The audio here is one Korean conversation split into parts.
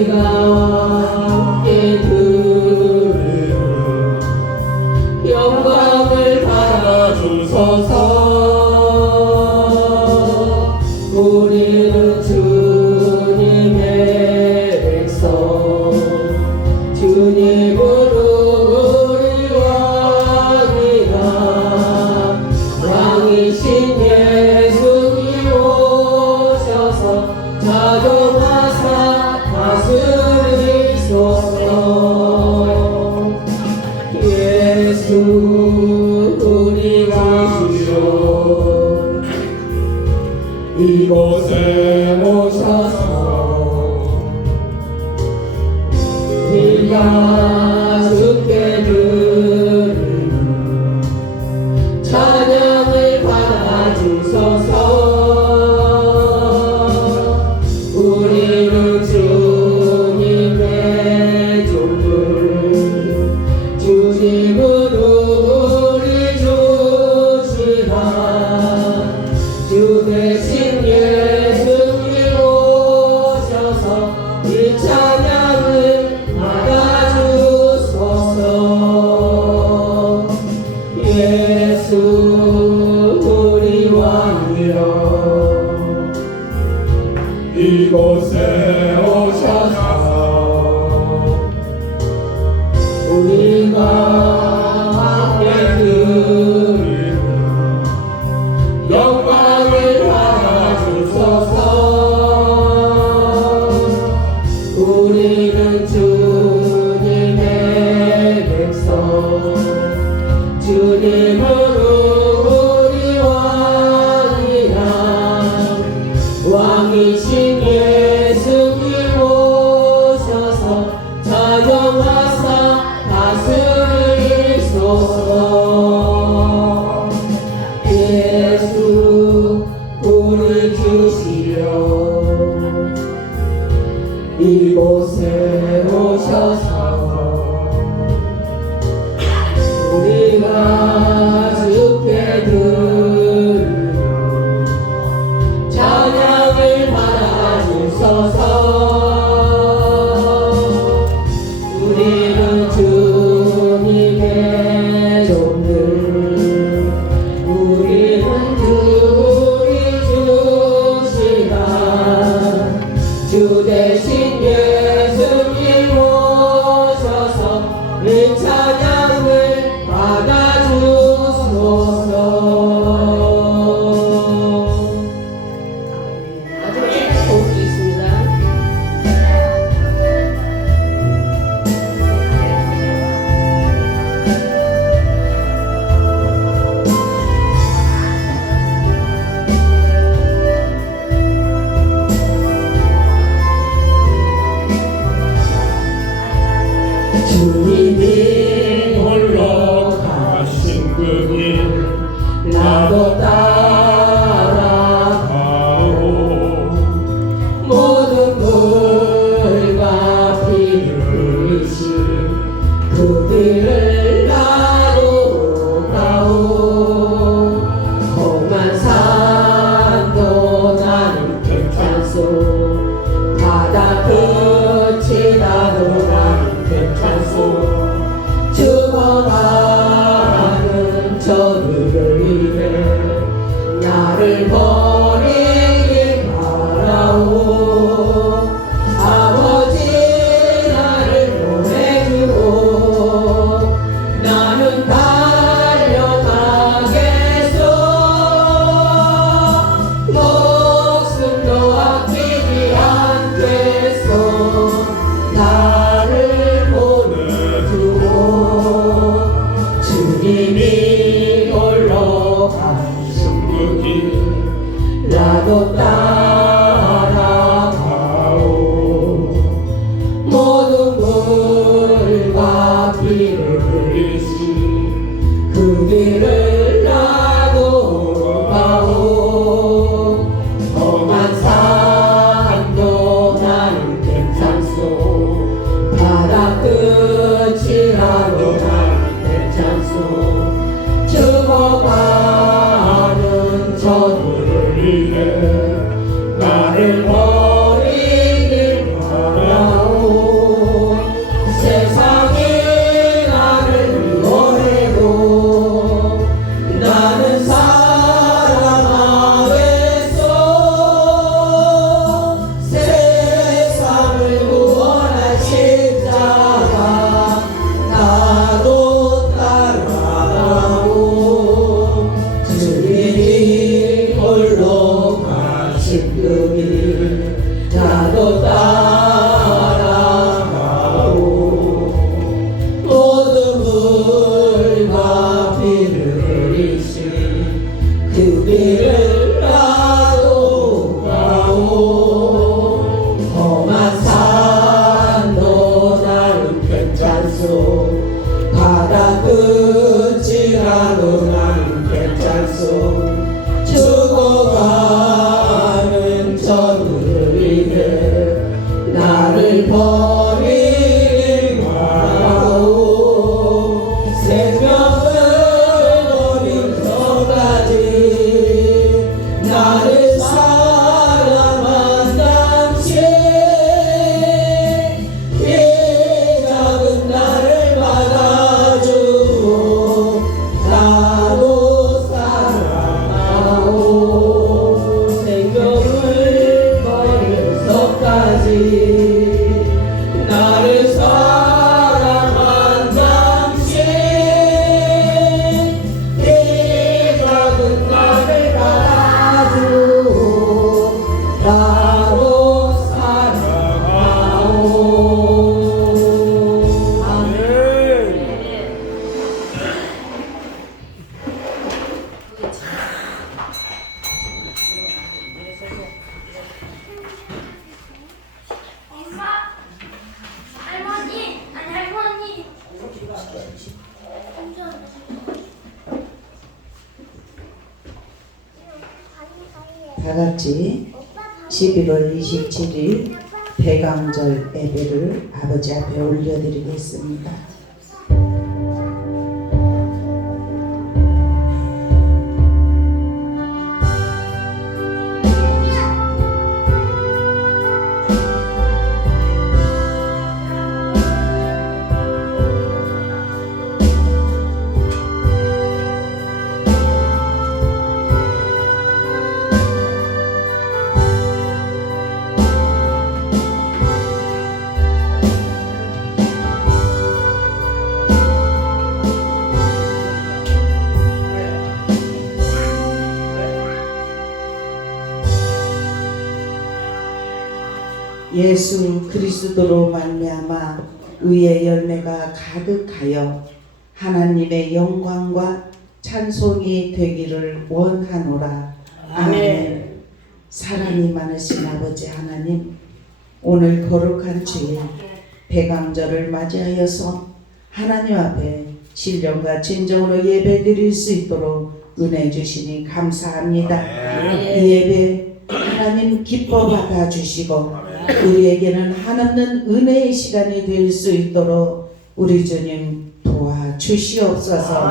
우리가 함께 드리는 영광을 받아주소서. 우리는 주님의 백성, 주님으로 우리 왕이라. 왕이신 예수님 오셔서 자동하사 다스리소서. 예수 우리 왕이여, 이곳에 오셔서 우리가 주께 드리는 찬양을 받아주소서. 우리는 주님의 종들, 주님으로 우리 주시라. 주 대신 예수님 오셔서 이 찬양을 받아주소서. 예수 우리 왕이여, 이곳에 오셔서 우리가 함께 드리는 영광을 받아주소서. 우리는 주님의 백성, 주님으로 우리 왕이라. 왕이신 예수님 오셔서 자정하사 다스리소서. 예수 우리 주시려 이곳에 오셔서 우리가 주께 드리는 찬양을 받아주소서. 우리는 주님의 종들, 우리는 우리 주시라. 주 대신 예수님 오셔서 이 찬양을 받아주소서. 나를 버리지 말고 생명을 버린 것까지 나를 사랑한 당신 이 작은 나를 받아주고 나도 사랑하오 생명을 버린 것까지 나를 사랑한 당신 이 작은 나를 받아주고 나도 사랑하오. 아멘. 엄마, 할머니, 아니 할머니. 다 같이 11월 27일 배강절 예배를 아버지 앞에 올려드리겠습니다. 예수 그리스도로 말미암아 의의 열매가 가득하여 하나님의 영광과 찬송이 되기를 원하노라. 아멘. 사랑이 많으신 아버지 하나님, 오늘 거룩한 주일 배강절을 맞이하여서 하나님 앞에 신령과 진정으로 예배드릴 수 있도록 은혜 주시니 감사합니다. 이 예배 하나님 기뻐 받아주시고 우리에게는 한없는 은혜의 시간이 될 수 있도록 우리 주님 도와주시옵소서.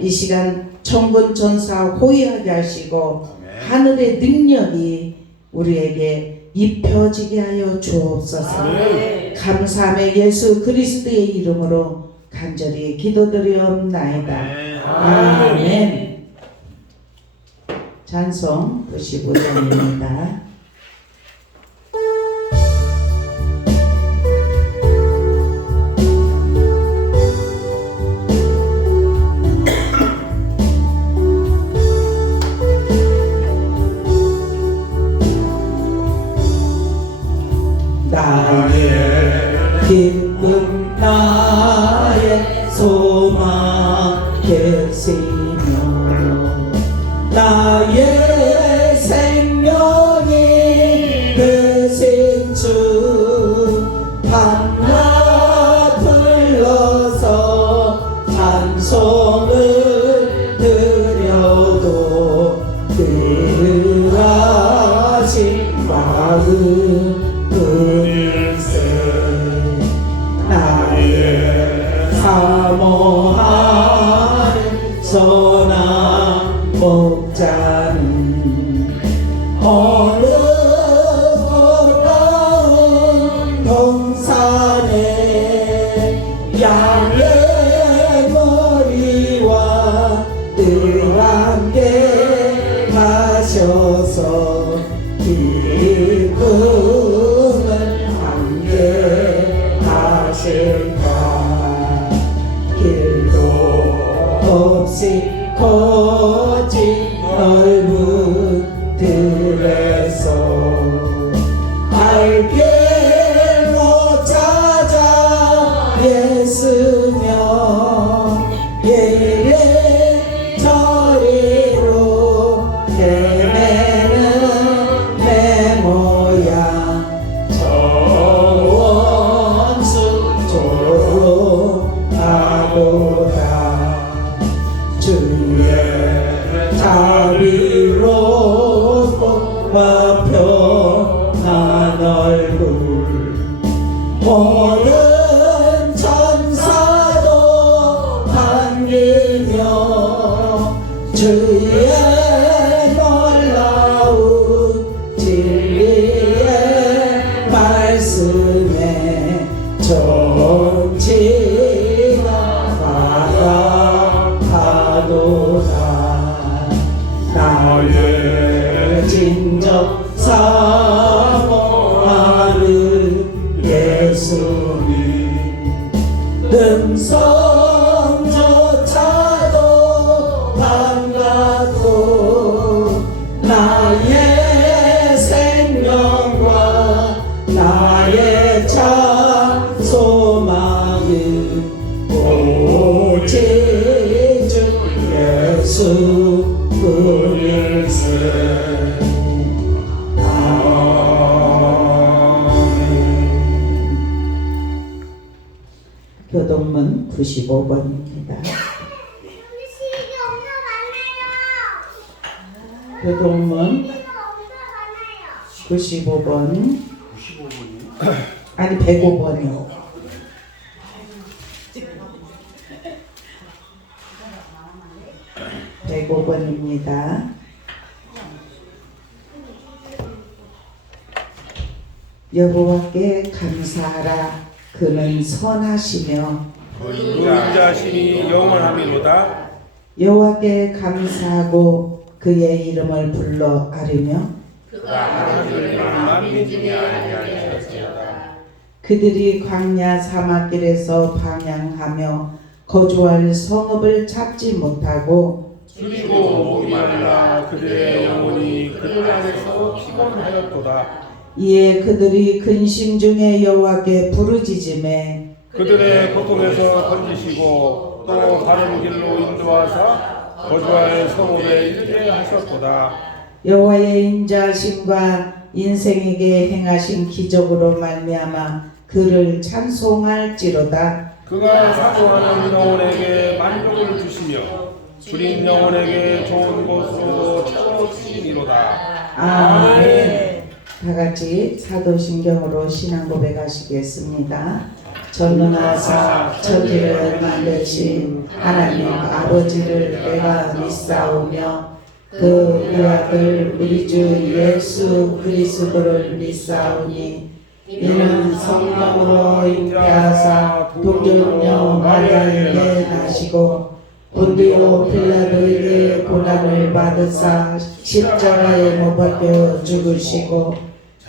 이 시간 천군 천사 호위하게 하시고 하늘의 능력이 우리에게 입혀지게 하여 주옵소서. 감사함의 예수 그리스도의 이름으로 간절히 기도드리옵나이다. 아멘. 찬송 95장입니다. 나의 기쁨 나의 소망 되시며 나의 생명이 되신 주 밤낮 불러서 찬송을 드려도 그하신 마음 나의 사모하는 선한 목자는 어느 고라운 동산에 양의 머리와 늘 함께 가셔서 기쁨을 함께 하실까. 길도 없이 거친 넓은 들에서 알게 못 찾아 애쓰며 예의 저리로 헤매는 내 모양 저 원수 조로 가보다 주의 모든 천사도 반기며 주의 놀라운 진리의 말씀에 존치가 바라하도다. 나의 진정 사모하는 예수님 음성조차도 반갑고 나의 생명과 나의 참 소망은 오직 주 예수 뿐일세. 교동문 95번입니다. 음식이 엄청 많아요. 교동문 엄청 많아요. 95번. 아니 105번이요. (105번입니다) 여호와께 감사하라. 그는 선하시며 인자심이 영원함이로다. 여호와께 감사하고 그의 이름을 불러 아뢰며 그들이 광야 사막길에서 방향하며 거주할 성읍을 찾지 못하고 줄이고 목이 말라 그들의 영혼이 그들 안에서 피곤하였도다. 이에 그들이 근심 중에 여호와께 부르짖음에 그들의 고통에서 건지시고 또 바른 길로 인도하사 거주할 성읍에 이르게 하셨도다. 여호와의 인자하심과 인생에게 행하신 기적으로 말미암아 그를 찬송할지로다. 그가 사모하는 영혼에게 만족을 주시며 줄인 영혼에게 좋은 곳으로 채워주시니로다. 아멘. 다 같이 사도신경으로 신앙 고백하시겠습니다. 전능하사 천지를 만드신 하나님 아버지를 내가 믿사오며 그 아들 우리 주 예수 그리스도를 믿사오니 이는 성령으로 잉태하사 독일녀 마리아에게 나시고 본디오 빌라도에게 고난을 받으사 십자가에 못 박혀 죽으시고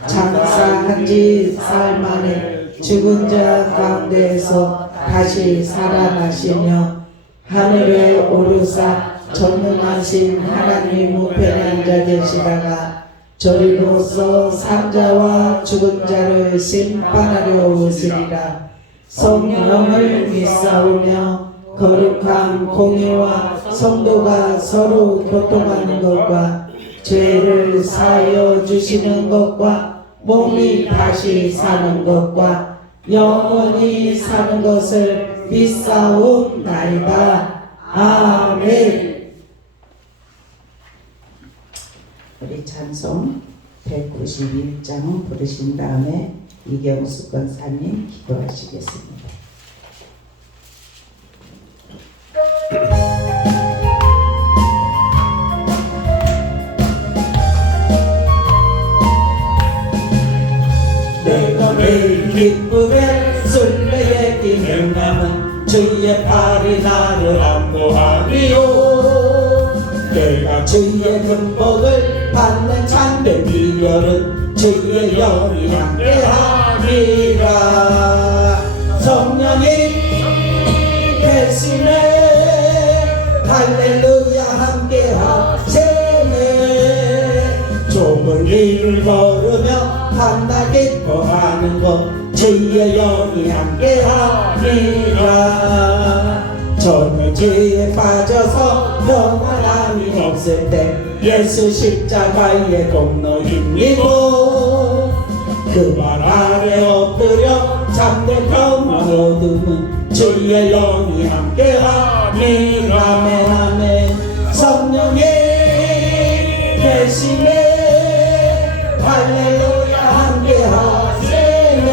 장사한 지 사흘 만에 죽은 자 가운데에서 다시 살아나시며 하늘에 오르사 전능하신 하나님 우편에 앉아 계시다가 저리로서 산자와 죽은 자를 심판하려 오시리라. 성령을 믿사오며 거룩한 공의와 성도가 서로 교통하는 것과 죄를 사하여 주시는 것과 몸이 다시 사는 것과 영원히 사는 것을 믿사옵나이다. 아멘. 우리 찬송 191장 부르신 다음에 이경수 권사님 기도하시겠습니다. 내가 매일 기쁨에 술래의 기능남은 주의 팔이 나를 안보하리요. 내가 주의 금복을 받는 참된 비결은 주의 영이 함께하리라. 성령이 대신에 할렐루야 함께하시네. 좁은 길을 걸으며 한나 기뻐하는 것 주의 영이 함께하리라. 저는 죄에 빠져서 평안함이 없을 때 예수 십자가의 공로 힘입어 그 말 아래 엎드려 잠든 평안 얻음은 주의 영이 함께하니 아멘 아멘. 성령이 대신에 할렐루야 함께하시네.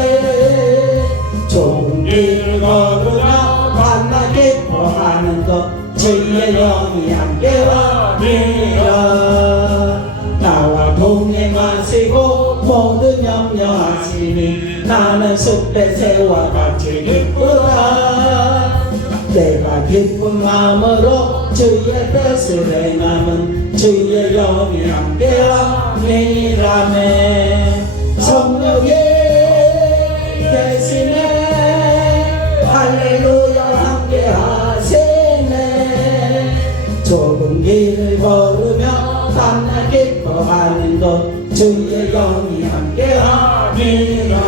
주의 영이 함께와 미라 나와 동행하시고 모든 명령하시니 나는 숲의 새와 같이 기쁘다 내가 기쁜 마음으로 주의 뜻을 행함은 주의 영이 함께와 미라네 성령이 계시네 할렐루야 함께 하시네 좁은 길을 걸으며 밤낮 기뻐하는 것 주의 영이 함께 함이라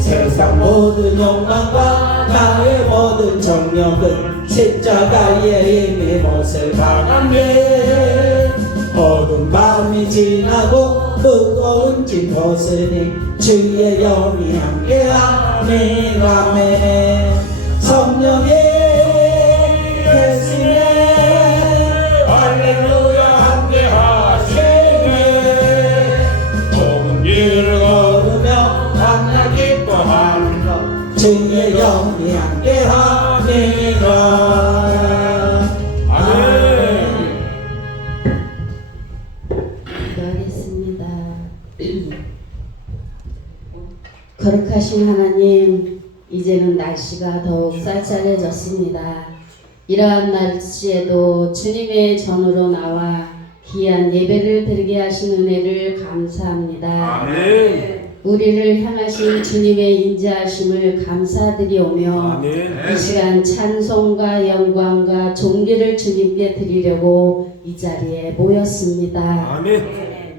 세상 모든 욕망과 나의 모든 정욕은 십자가의 힘이 못을 박았네 어두운 밤이 지나고 무거운 짐 벗으니 주의 영이 함께 함이라네 성령이 계시네 할렐루야 함께 하시네 좁은 길을 걸으며 밤낮 기뻐하는 것 주의 영이 함께 함이라 기도하겠습니다. 거룩하신 하나님, 이제는 날씨가 더욱 쌀쌀해졌습니다. 이러한 날씨에도 주님의 전으로 나와 귀한 예배를 드리게 하신 은혜를 감사합니다. 아멘. 우리를 향하신 주님의 인자하심을 감사드리오며 아멘. 이 시간 찬송과 영광과 존귀를 주님께 드리려고 이 자리에 모였습니다. 아멘.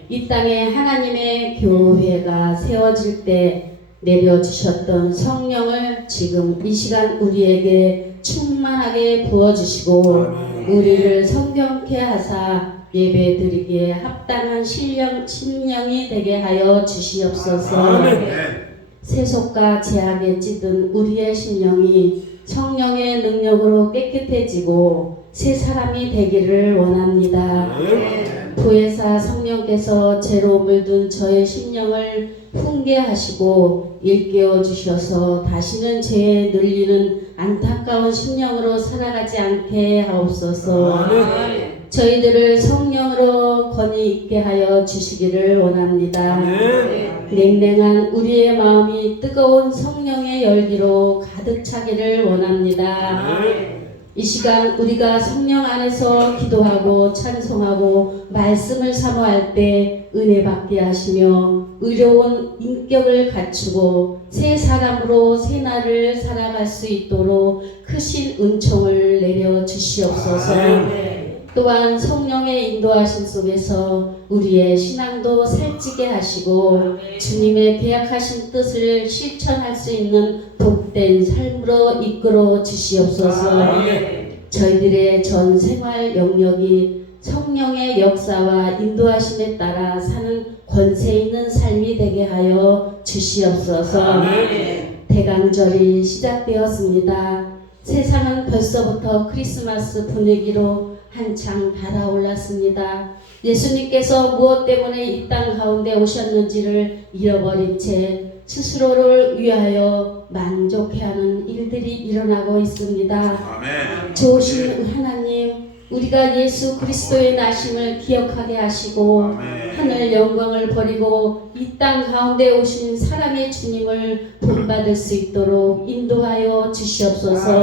이 땅에 하나님의 교회가 세워질 때 내려주셨던 성령을 지금 이 시간 우리에게 충만하게 부어주시고 우리를 성경케 하사 예배드리기에 합당한 심령이 되게 하여 주시옵소서. 아멘. 세속과 제약에 찌든 우리의 심령이 성령의 능력으로 깨끗해지고 새 사람이 되기를 원합니다. 보혜사 성령께서 죄로 물든 저의 심령을 훈계하시고 일깨워 주셔서 다시는 죄에 눌리는 안타까운 심령으로 살아가지 않게 하옵소서. 저희들을 성령으로 권위 있게 하여 주시기를 원합니다. 냉랭한 우리의 마음이 뜨거운 성령의 열기로 가득 차기를 원합니다. 이 시간 우리가 성령 안에서 기도하고 찬송하고 말씀을 사모할 때 은혜 받게 하시며 의로운 인격을 갖추고 새 사람으로 새 날을 살아갈 수 있도록 크신 은총을 내려 주시옵소서. 또한 성령의 인도하심 속에서 우리의 신앙도 살찌게 하시고 주님의 계약하신 뜻을 실천할 수 있는 복된 삶으로 이끌어 주시옵소서. 저희들의 전 생활 영역이 성령의 역사와 인도하심에 따라 사는 권세 있는 삶이 되게 하여 주시옵소서. 대강절이 시작되었습니다. 세상은 벌써부터 크리스마스 분위기로 한창 달아올랐습니다. 예수님께서 무엇 때문에 이 땅 가운데 오셨는지를 잃어버린 채 스스로를 위하여 만족해하는 일들이 일어나고 있습니다. 좋으신 하나님, 우리가 예수 그리스도의 나심을 기억하게 하시고 하늘 영광을 버리고 이 땅 가운데 오신 사랑의 주님을 본받을 수 있도록 인도하여 주시옵소서.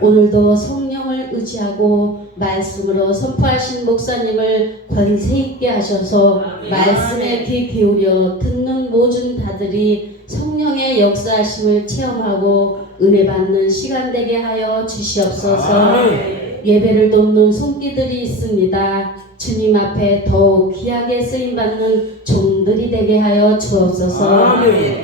오늘도 성령을 의지하고 말씀으로 선포하신 목사님을 권세 있게 하셔서 말씀에 귀 기울여 듣는 모든 자들이 성령의 역사하심을 체험하고 은혜 받는 시간 되게 하여 주시옵소서. 예배를 돕는 손길들이 있습니다. 주님 앞에 더욱 귀하게 쓰임받는 종들이 되게 하여 주옵소서.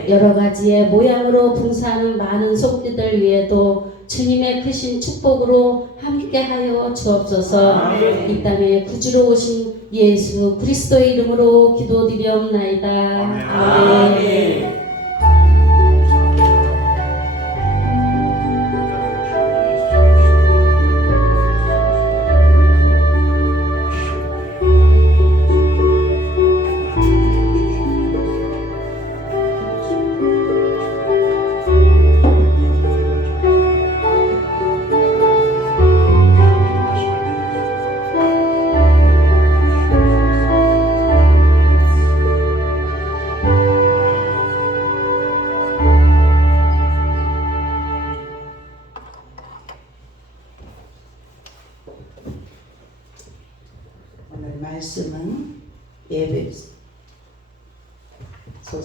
여러 가지의 모양으로 봉사하는 많은 손길들 위에도 주님의 크신 축복으로 함께하여 주옵소서. 이 땅에 구주로 오신 예수 그리스도의 이름으로 기도드리옵나이다. 아멘.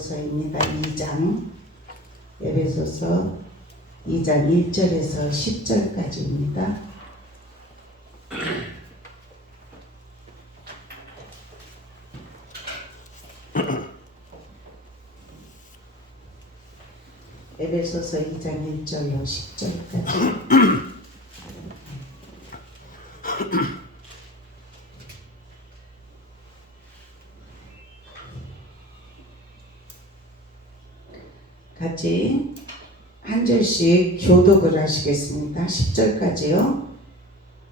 에베소서입니다. 2장 에베소서 2장 1절에서 10절까지입니다. 에베소서 2장 1절로 10절까지. 같이 한 절씩 교독을 하시겠습니다. 10절까지요.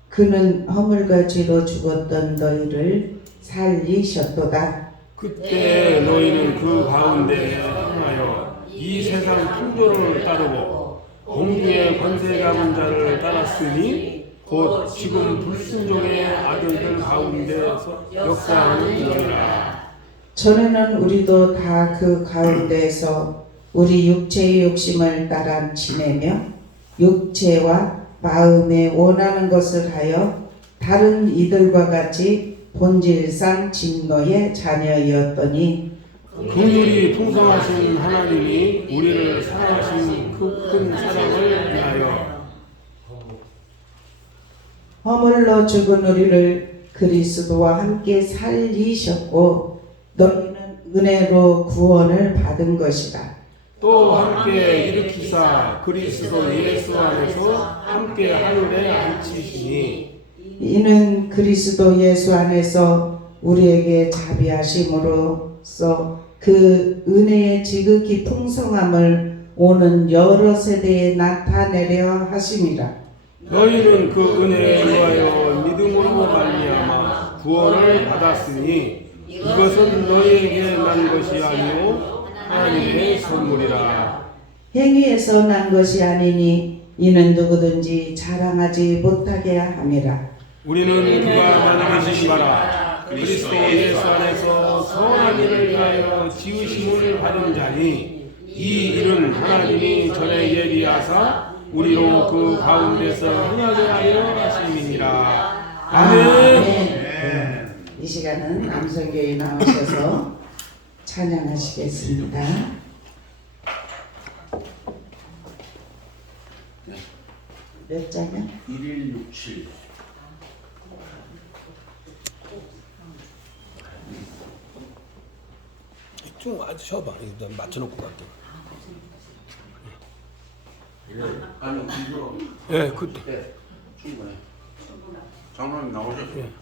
그는 허물과 죄로 죽었던 너희를 살리셨도다. 그때 너희는 그 가운데 행하여 이 세상 풍조를 따르고 공중의 권세 잡은 자를 따랐으니 곧 지금 불순종의 아들들 가운데서 역사하는 너희라. 전에는 우리도 다 그 가운데에서 우리 육체의 욕심을 따라 지내며 육체와 마음에 원하는 것을 하여 다른 이들과 같이 본질상 진노의 자녀이었더니 긍휼이 풍성하신 하나님이 우리를 사랑하신 그 큰 사랑을 위하여 허물로 죽은 우리를 그리스도와 함께 살리셨고 너희는 은혜로 구원을 받은 것이다. 또 함께 일으키사 그리스도 예수 안에서 함께 하늘에 앉히시니 이는 그리스도 예수 안에서 우리에게 자비하심으로써 그 은혜의 지극히 풍성함을 오는 여러 세대에 나타내려 하심이라. 너희는 그 은혜에 의하여 믿음으로 말미암아 구원을 받았으니 이것은 너희에게 난 것이 아니요 하나님의 선물이라. 행위에서 난 것이 아니니 이는 누구든지 자랑하지 못하게 함이라. 우리는 그가 만드신 바라 그리스도 예수 안에서 선한 일을 위하여 지으심을 받은 자니 이 일은 하나님이 전에 예비하사 우리로 그 가운데서 행하게 하려 하심이니라. 아멘. 이 시간은 암성교회 나오셔서 찬양하시겠습니다. 몇 장이요? 1167 좀 쉬어봐. 이거 맞춰놓고 갈게. 아니 이거 예, 그때. 네, 충분해. 장로님 나오셨어요? 예.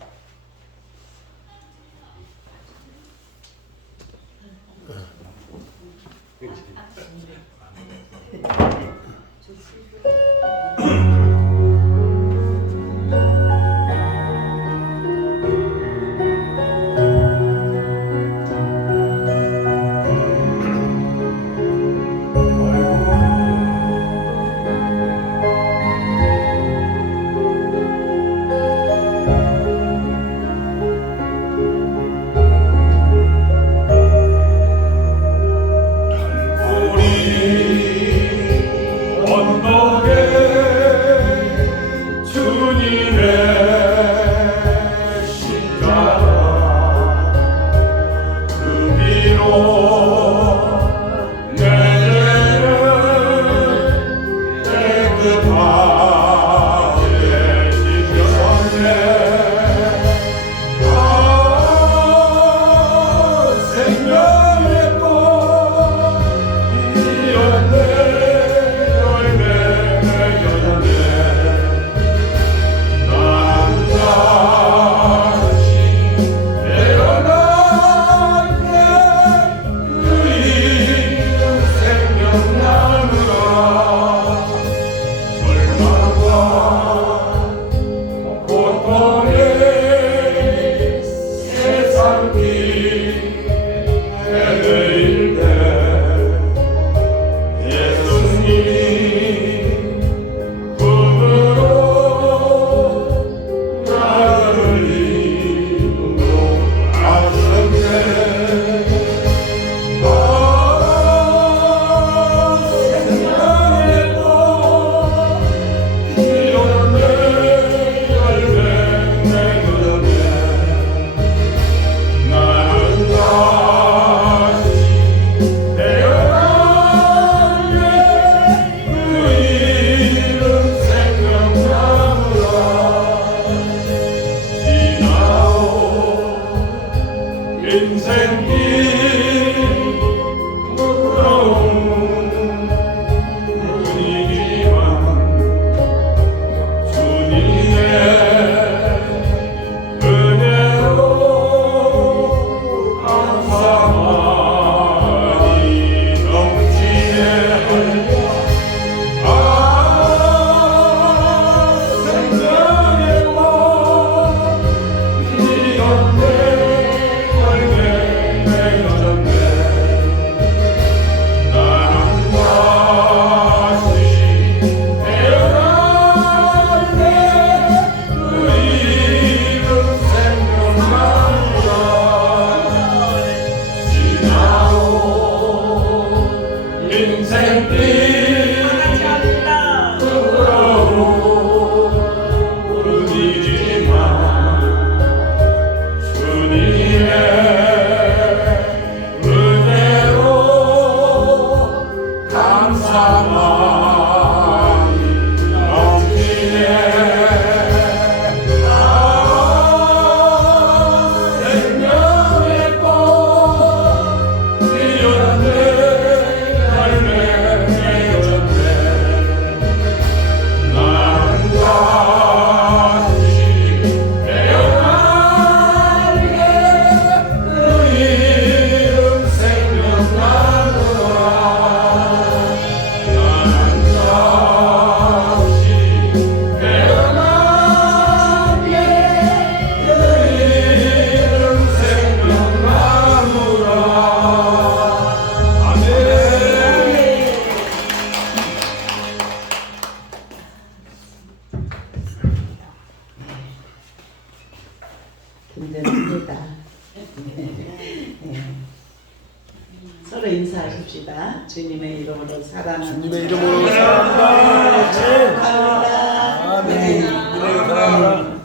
축복합니다. 주님의 이름으로 사랑합니다. 주님의 이름으로 사랑합니다. 축복합니다. 아멘. 네. 사랑합니다.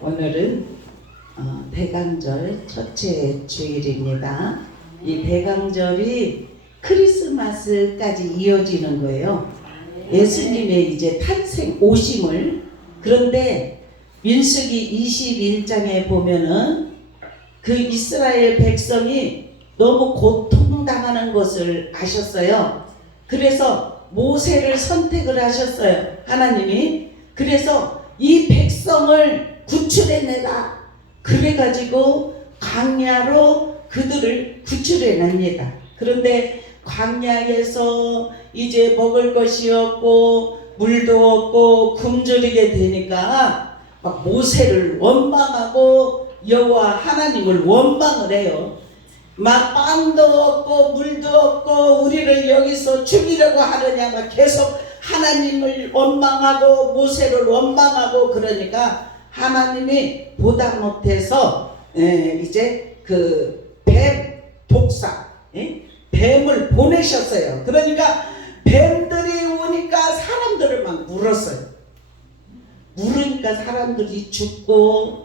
오늘은 대강절 첫째 주일입니다. 이 대강절이 크리스마스까지 이어지는 거예요. 예수님의 이제 탄생 오심을. 그런데 민수기 21장에 보면은 그 이스라엘 백성이 너무 고통당하는 것을 아셨어요. 그래서 모세를 선택을 하셨어요. 하나님이. 그래서 이 백성을 구출해내라. 그래가지고 광야로 그들을 구출해냅니다. 그런데 광야에서 이제 먹을 것이 없고 물도 없고 굶주리게 되니까 막 모세를 원망하고 여호와 하나님을 원망을 해요. 막 빵도 없고 물도 없고 우리를 여기서 죽이려고 하느냐 막 계속 하나님을 원망하고 모세를 원망하고 그러니까 하나님이 보다 못해서 이제 그 뱀 독사 뱀을 보내셨어요. 그러니까 뱀들이 오니까 사람들을 막 물었어요. 물으니까 사람들이 죽고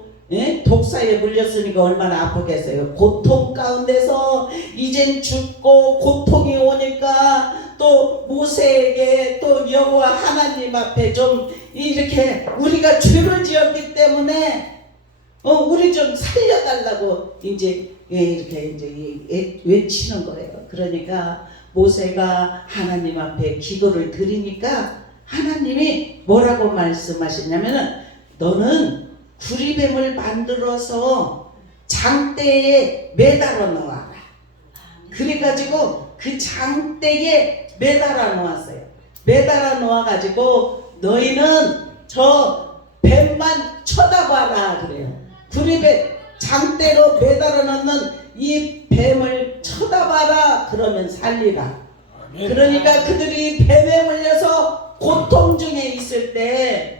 독사에 물렸으니까 얼마나 아프겠어요. 고통 가운데서 이젠 죽고 고통이 오니까 또 모세에게 또 여호와 하나님 앞에 좀 이렇게 우리가 죄를 지었기 때문에 우리 좀 살려달라고 이제 이렇게 이제 외치는 거예요. 그러니까 모세가 하나님 앞에 기도를 드리니까 하나님이 뭐라고 말씀하셨냐면은 너는 구리뱀을 만들어서 장대에 매달아 놓아라. 그래가지고 그 장대에 매달아 놓았어요. 매달아 놓아가지고 너희는 저 뱀만 쳐다봐라 그래요. 구리뱀 장대로 매달아 놓는 이 뱀을 쳐다봐라. 그러면 살리라. 그러니까 그들이 뱀에 물려서 고통 중에 있을 때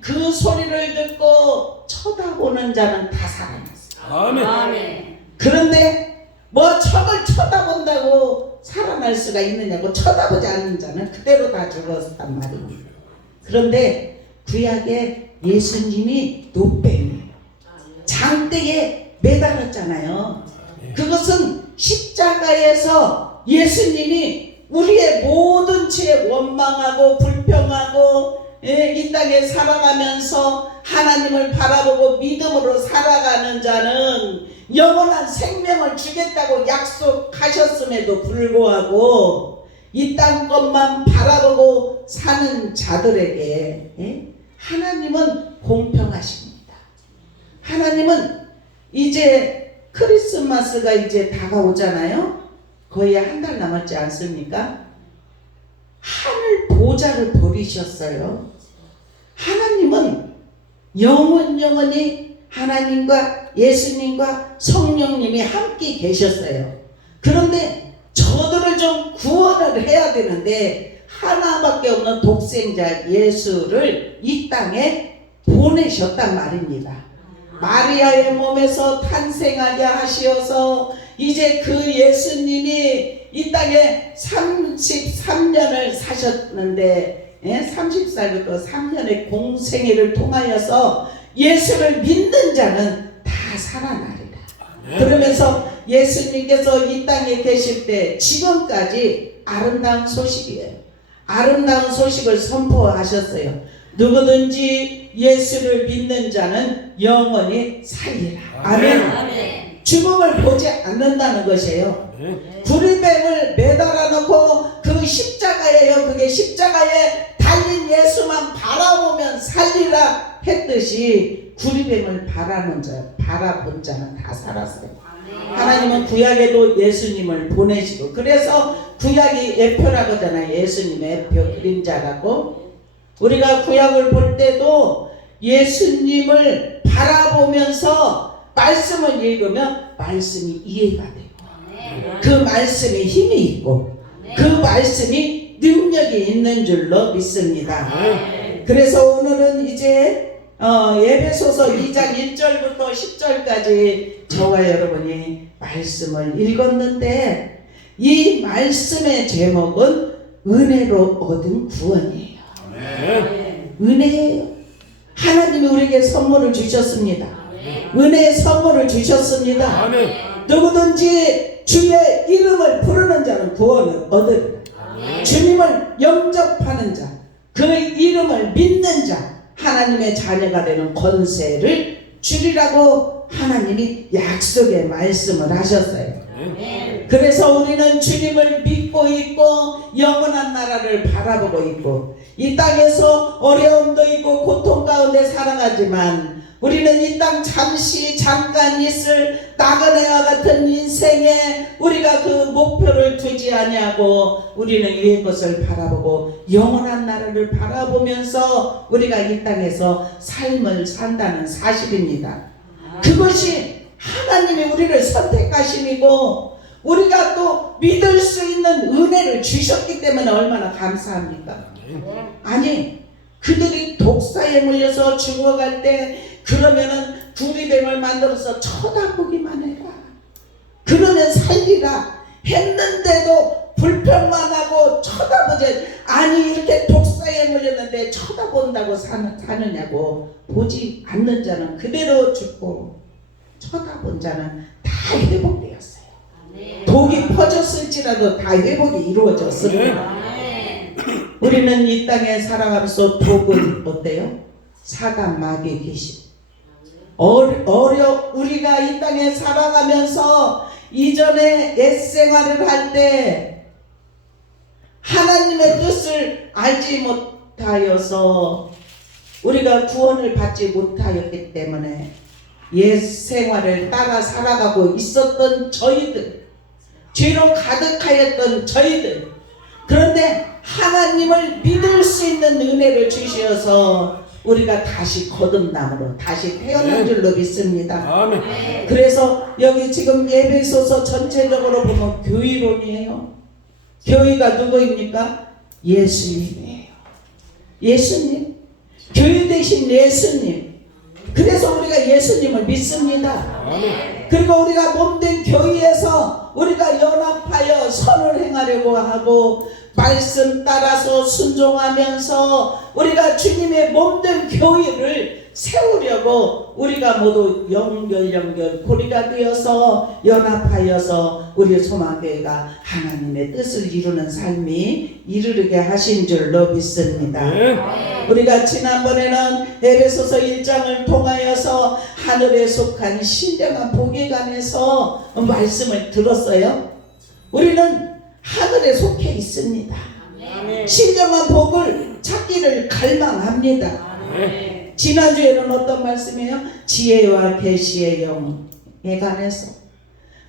그 소리를 듣고 쳐다보는 자는 다 살아났어요. 아멘. 그런데 뭐 적을 쳐다본다고 살아날 수가 있느냐고 쳐다보지 않는 자는 그대로 다 죽었단 말이에요. 그런데 구약에 예수님이 노뱀이에요. 장대에 매달았잖아요. 그것은 십자가에서 예수님이 우리의 모든 죄 원망하고 불평하고 이 땅에 살아가면서 하나님을 바라보고 믿음으로 살아가는 자는 영원한 생명을 주겠다고 약속하셨음에도 불구하고 이 땅 것만 바라보고 사는 자들에게 하나님은 공평하십니다. 하나님은 이제 크리스마스가 이제 다가오잖아요. 거의 한 달 남았지 않습니까? 하늘 보좌를 버리셨어요. 하나님은 영원히 하나님과 예수님과 성령님이 함께 계셨어요. 그런데 저들을 좀 구원을 해야 되는데 하나밖에 없는 독생자 예수를 이 땅에 보내셨단 말입니다. 마리아의 몸에서 탄생하게 하시어서 이제 그 예수님이 이 땅에 33년을 사셨는데 30살부터 3년의 공생애를 통하여서 예수를 믿는 자는 다 살아나리라. 그러면서 예수님께서 이 땅에 계실 때 지금까지 아름다운 소식이에요. 아름다운 소식을 선포하셨어요. 누구든지 예수를 믿는 자는 영원히 살리라. 아멘. 죽음을 보지 않는다는 것이에요. 구리뱀을 매달아 놓고 그 십자가예요. 그게 십자가에 달린 예수만 바라보면 살리라 했듯이 구리뱀을 바라본 자는 다 살았어요. 하나님은 구약에도 예수님을 보내시고 그래서 구약이 예표라고 하잖아요. 예수님의 예표 그림자라고. 우리가 구약을 볼 때도 예수님을 바라보면서 말씀을 읽으면 말씀이 이해가 되고 그 말씀에 힘이 있고 그 말씀이 능력이 있는 줄로 믿습니다. 그래서 오늘은 이제 에베소서 2장 1절부터 10절까지 저와 여러분이 말씀을 읽었는데 이 말씀의 제목은 은혜로 얻은 구원이에요. 은혜예요. 하나님이 우리에게 선물을 주셨습니다. 은혜의 선물을 주셨습니다. 누구든지 주의 이름을 부르는 자는 구원을 얻으리라. 주님을 영접하는 자, 그 이름을 믿는 자, 하나님의 자녀가 되는 권세를 주리라고 하나님이 약속의 말씀을 하셨어요. 그래서 우리는 주님을 믿고 있고 영원한 나라를 바라보고 있고 이 땅에서 어려움도 있고 고통 가운데 살아가지만 우리는 이 땅 잠깐 있을 나그네와 같은 인생에 우리가 그 목표를 두지 아니하고 우리는 위의 것을 바라보고 영원한 나라를 바라보면서 우리가 이 땅에서 삶을 산다는 사실입니다. 그것이 하나님이 우리를 선택하심이고 우리가 또 믿을 수 있는 은혜를 주셨기 때문에 얼마나 감사합니까? 아니, 그들이 독사에 물려서 죽어갈 때 그러면은 구리뱀을 만들어서 쳐다보기만 해라, 그러면 살리라 했는데도 불평만 하고 쳐다보지, 아니 이렇게 독사에 물렸는데 쳐다본다고 사느냐고. 보지 않는 자는 그대로 죽고 쳐다본 자는 다 회복되었어요. 독이 퍼졌을지라도 다 회복이 이루어졌습니다. 우리는 이 땅에 살아가면서 독은 어때요? 사단 마귀의 귀신. 우리가 이 땅에 살아가면서 이전에 옛 생활을 할 때 하나님의 뜻을 알지 못하여서 우리가 구원을 받지 못하였기 때문에 옛 생활을 따라 살아가고 있었던 저희들, 죄로 가득하였던 저희들, 그런데 하나님을 믿을 수 있는 은혜를 주셔서 우리가 다시 거듭남으로 다시 태어난 줄로 믿습니다. 그래서 여기 지금 에베소서 전체적으로 보면 교회론이에요. 교회가 누구입니까? 예수님이에요. 예수님, 교회 대신 예수님. 그래서 우리가 예수님을 믿습니다. 그리고 우리가 몸된 교회에서 우리가 연합하여 선을 행하려고 하고 말씀 따라서 순종하면서 우리가 주님의 몸된 교회를 세우려고 우리가 모두 연결 고리가 되어서 연합하여서 우리 소망교회가 하나님의 뜻을 이루는 삶이 이르게 하신 줄로 믿습니다. 우리가 지난번에는 에베소서 1장을 통하여서 하늘에 속한 신령한 복에 관해서 말씀을 들었어요. 우리는 하늘에 속해 있습니다. 신령한 복을 찾기를 갈망합니다. 지난주에는 어떤 말씀이에요? 지혜와 계시의 영에 관해서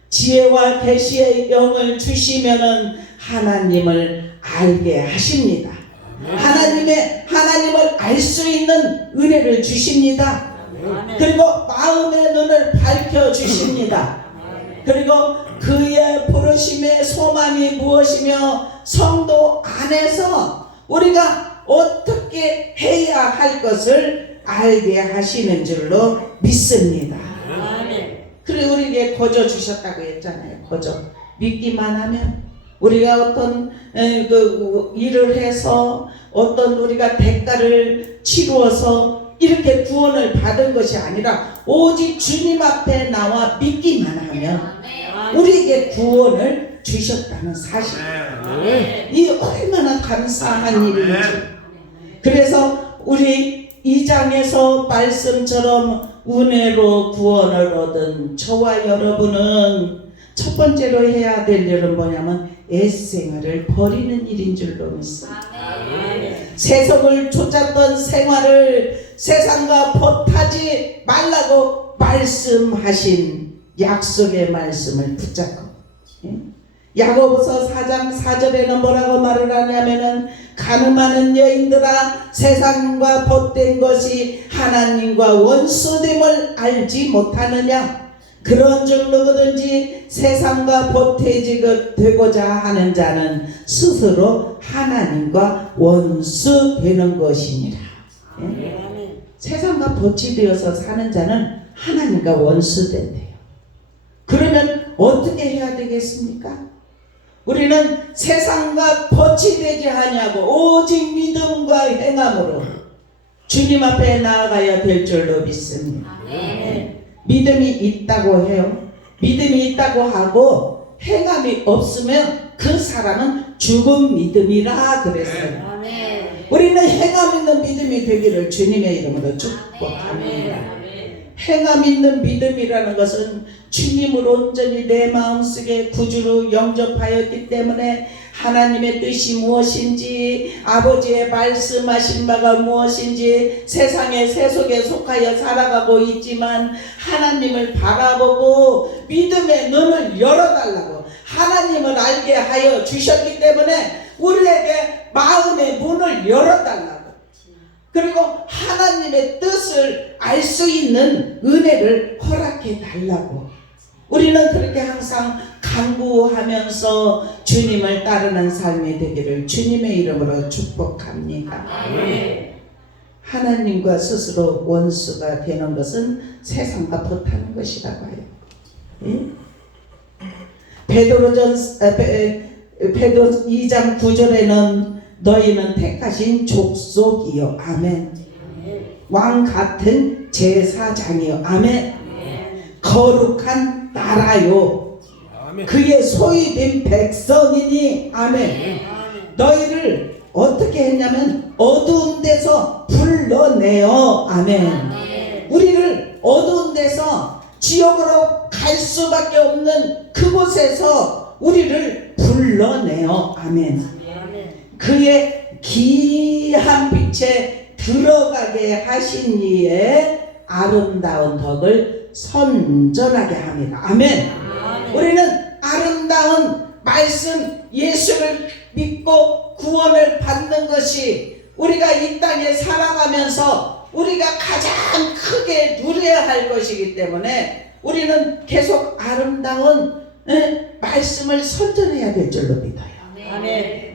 지혜와 계시의 영을 주시면은 하나님을 알게 하십니다. 하나님을 알 수 있는 은혜를 주십니다. 그리고 마음의 눈을 밝혀 주십니다. 그리고 그의 부르심의 소망이 무엇이며 성도 안에서 우리가 어떻게 해야 할 것을 알게 하시는 줄로 믿습니다. 그리고 우리에게 거저 주셨다고 했잖아요. 거저 믿기만 하면 우리가 어떤 일을 해서 어떤 우리가 대가를 치루어서 이렇게 구원을 받은 것이 아니라 오직 주님 앞에 나와 믿기만 하면 우리에게 구원을 주셨다는 사실. 이 얼마나 감사한 일인지. 그래서 우리 이 장에서 말씀처럼 은혜로 구원을 얻은 저와 여러분은 첫 번째로 해야 될 일은 뭐냐면 옛생활을 버리는 일인 줄로 믿습니다. 세속을 쫓았던 생활을 세상과 벗하지 말라고 말씀하신 약속의 말씀을 붙잡고, 야고보서 4장 4절에는 뭐라고 말을 하냐면은 가늠하는 여인들아, 세상과 벗된 것이 하나님과 원수됨을 알지 못하느냐? 그런즉 누구든지 세상과 보태지되고자 하는 자는 스스로 하나님과 원수 되는 것이니라. 세상과 보치되어서 사는 자는 하나님과 원수 된대요. 그러면 어떻게 해야 되겠습니까? 우리는 세상과 거치되지 아니하고 오직 믿음과 행함으로 주님 앞에 나아가야 될 줄로 믿습니다. 믿음이 있다고 해요. 믿음이 있다고 하고 행함이 없으면 그 사람은 죽은 믿음이라 그랬어요. 우리는 행함 있는 믿음이 되기를 주님의 이름으로 축복합니다. 행함 있는 믿음이라는 것은 주님을 온전히 내 마음속에 구주로 영접하였기 때문에 하나님의 뜻이 무엇인지, 아버지의 말씀하신 바가 무엇인지 세상의 세속에 속하여 살아가고 있지만 하나님을 바라보고 믿음의 눈을 열어달라고 하나님을 알게 하여 주셨기 때문에 우리에게 마음의 문을 열어달라고, 그리고 하나님의 뜻을 알 수 있는 은혜를 허락해 달라고 우리는 그렇게 항상 간구하면서 주님을 따르는 삶이 되기를 주님의 이름으로 축복합니다. 하나님과 스스로 원수가 되는 것은 세상과 못하는 것이라고 해요. 베드로 2장 9절에는 너희는 택하신 족속이요, 아멘. 왕 같은 제사장이요, 아멘. 거룩한 나라요, 그의 소유된 백성이니, 아멘. 너희를 어떻게 했냐면 어두운 데서 불러내어, 아멘. 우리를 어두운 데서 지옥으로 갈 수밖에 없는 그곳에서 우리를 불러내어, 아멘. 그의 귀한 빛에 들어가게 하신 이의 아름다운 덕을 선전하게 합니다. 아멘. 우리는 아름다운 말씀 예수를 믿고 구원을 받는 것이 우리가 이 땅에 살아가면서 우리가 가장 크게 누려야 할 것이기 때문에 우리는 계속 아름다운 말씀을 선전해야 될 줄로 믿어요.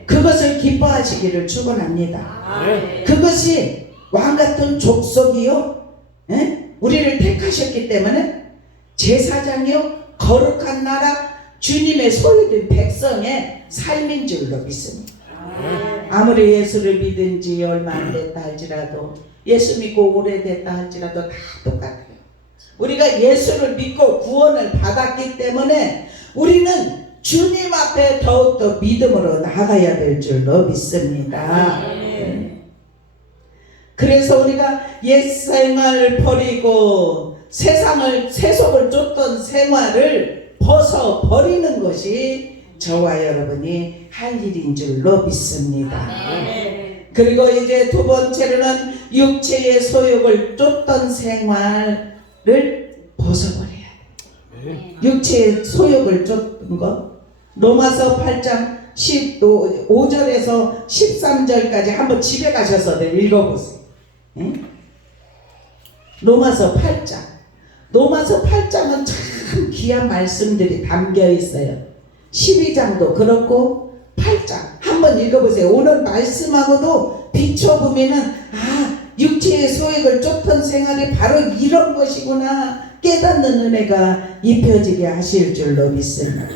그것을 기뻐하시기를 축원합니다. 그것이 왕같은 족속이요, 우리를 택하셨기 때문에 제사장이요, 거룩한 나라, 주님의 소유된 백성의 삶인 줄로 믿습니다. 아무리 예수를 믿은 지 얼마 안 됐다 할지라도, 예수 믿고 오래됐다 할지라도 다 똑같아요. 우리가 예수를 믿고 구원을 받았기 때문에 우리는 주님 앞에 더욱더 믿음으로 나가야 될 줄로 믿습니다. 그래서 우리가 옛생활을 버리고 세속을 쫓던 생활을 벗어버리는 것이 저와 여러분이 할 일인 줄로 믿습니다. 그리고 이제 두 번째로는 육체의 소욕을 쫓던 생활을 벗어버려야 돼요. 육체의 소욕을 쫓던 것, 로마서 8장 15절에서 13절까지 한번 집에 가셔서 읽어보세요. 로마서 8장. 로마서 8장은 참 귀한 말씀들이 담겨 있어요. 12장도 그렇고 8장 한번 읽어보세요. 오늘 말씀하고도 비춰보면은 육체의 소욕을 쫓던 생활이 바로 이런 것이구나 깨닫는 은혜가 입혀지게 하실 줄로 믿습니다.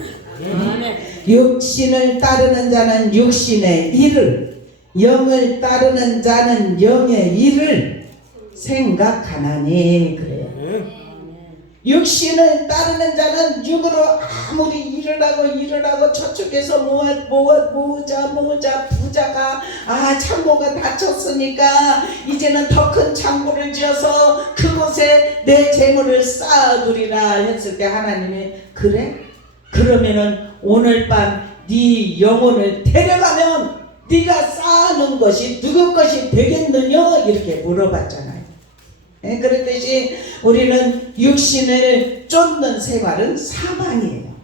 육신을 따르는 자는 육신의 일을, 영을 따르는 자는 영의 일을 생각하나니, 그래요. 육신을 따르는 자는 육으로 아무리 일을 하고 저쪽에서 모으자 부자가 창고가 닫혔으니까 이제는 더 큰 창고를 지어서 그곳에 내 재물을 쌓아두리라 했을 때 하나님이 그래? 그러면은 오늘 밤 네 영혼을 데려가면 네가 쌓아놓은 것이 누구 것이 되겠느냐 이렇게 물어봤잖아요. 그랬듯이 우리는 육신을 쫓는 생활은 사망이에요.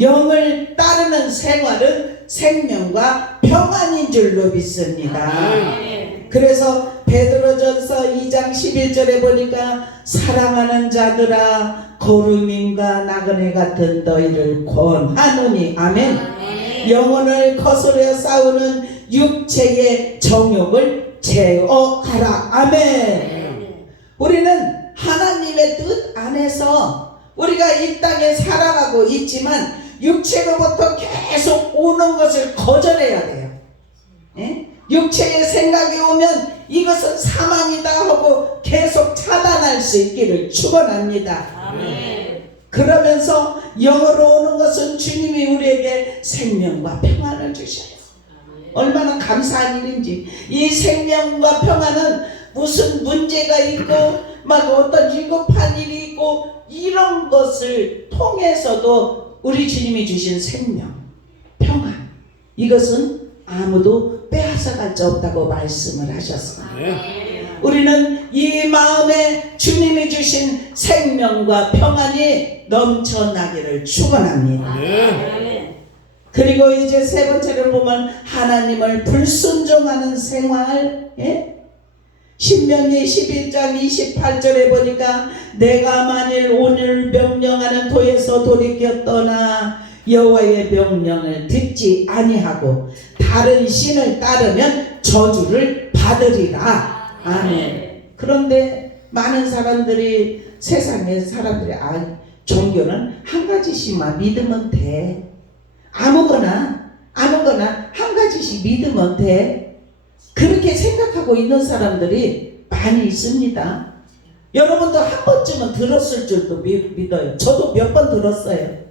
영을 따르는 생활은 생명과 평안인 줄로 믿습니다. 그래서 베드로전서 2장 11절에 보니까 사랑하는 자들아 거룩님과 나그네 같은 너희를 권하노니, 아멘. 영혼을 거스려 싸우는 육체의 정욕을 제어하라, 아멘. 우리는 하나님의 뜻 안에서 우리가 이 땅에 살아가고 있지만 육체로부터 계속 오는 것을 거절해야 돼요. 예? 육체의 생각이 오면 이것은 사망이다 하고 계속 차단할 수 있기를 축원합니다. 아멘. 그러면서 영으로 오는 것은 주님이 우리에게 생명과 평안을 주셔요. 얼마나 감사한 일인지. 이 생명과 평안은 무슨 문제가 있고 막 어떤 위급한 일이 있고 이런 것을 통해서도 우리 주님이 주신 생명, 평안, 이것은 아무도 빼앗아갈 수 없다고 말씀을 하셨습니다. 우리는 이 마음에 주님이 주신 생명과 평안이 넘쳐나기를 축원합니다. 그리고 이제 세 번째를 보면 하나님을 불순종하는 생활. 예? 신명기 11장 28절에 보니까 내가 만일 오늘 명령하는 도에서 돌이켜 떠나 여호와의 명령을 듣지 아니하고 다른 신을 따르면 저주를 받으리라. 아멘. 그런데 많은 사람들이, 세상의 사람들이 종교는 한 가지씩만 믿으면 돼. 아무거나 한 가지씩 믿으면 돼. 그렇게 생각하고 있는 사람들이 많이 있습니다. 여러분도 한 번쯤은 들었을 줄도 믿어요. 저도 몇 번 들었어요.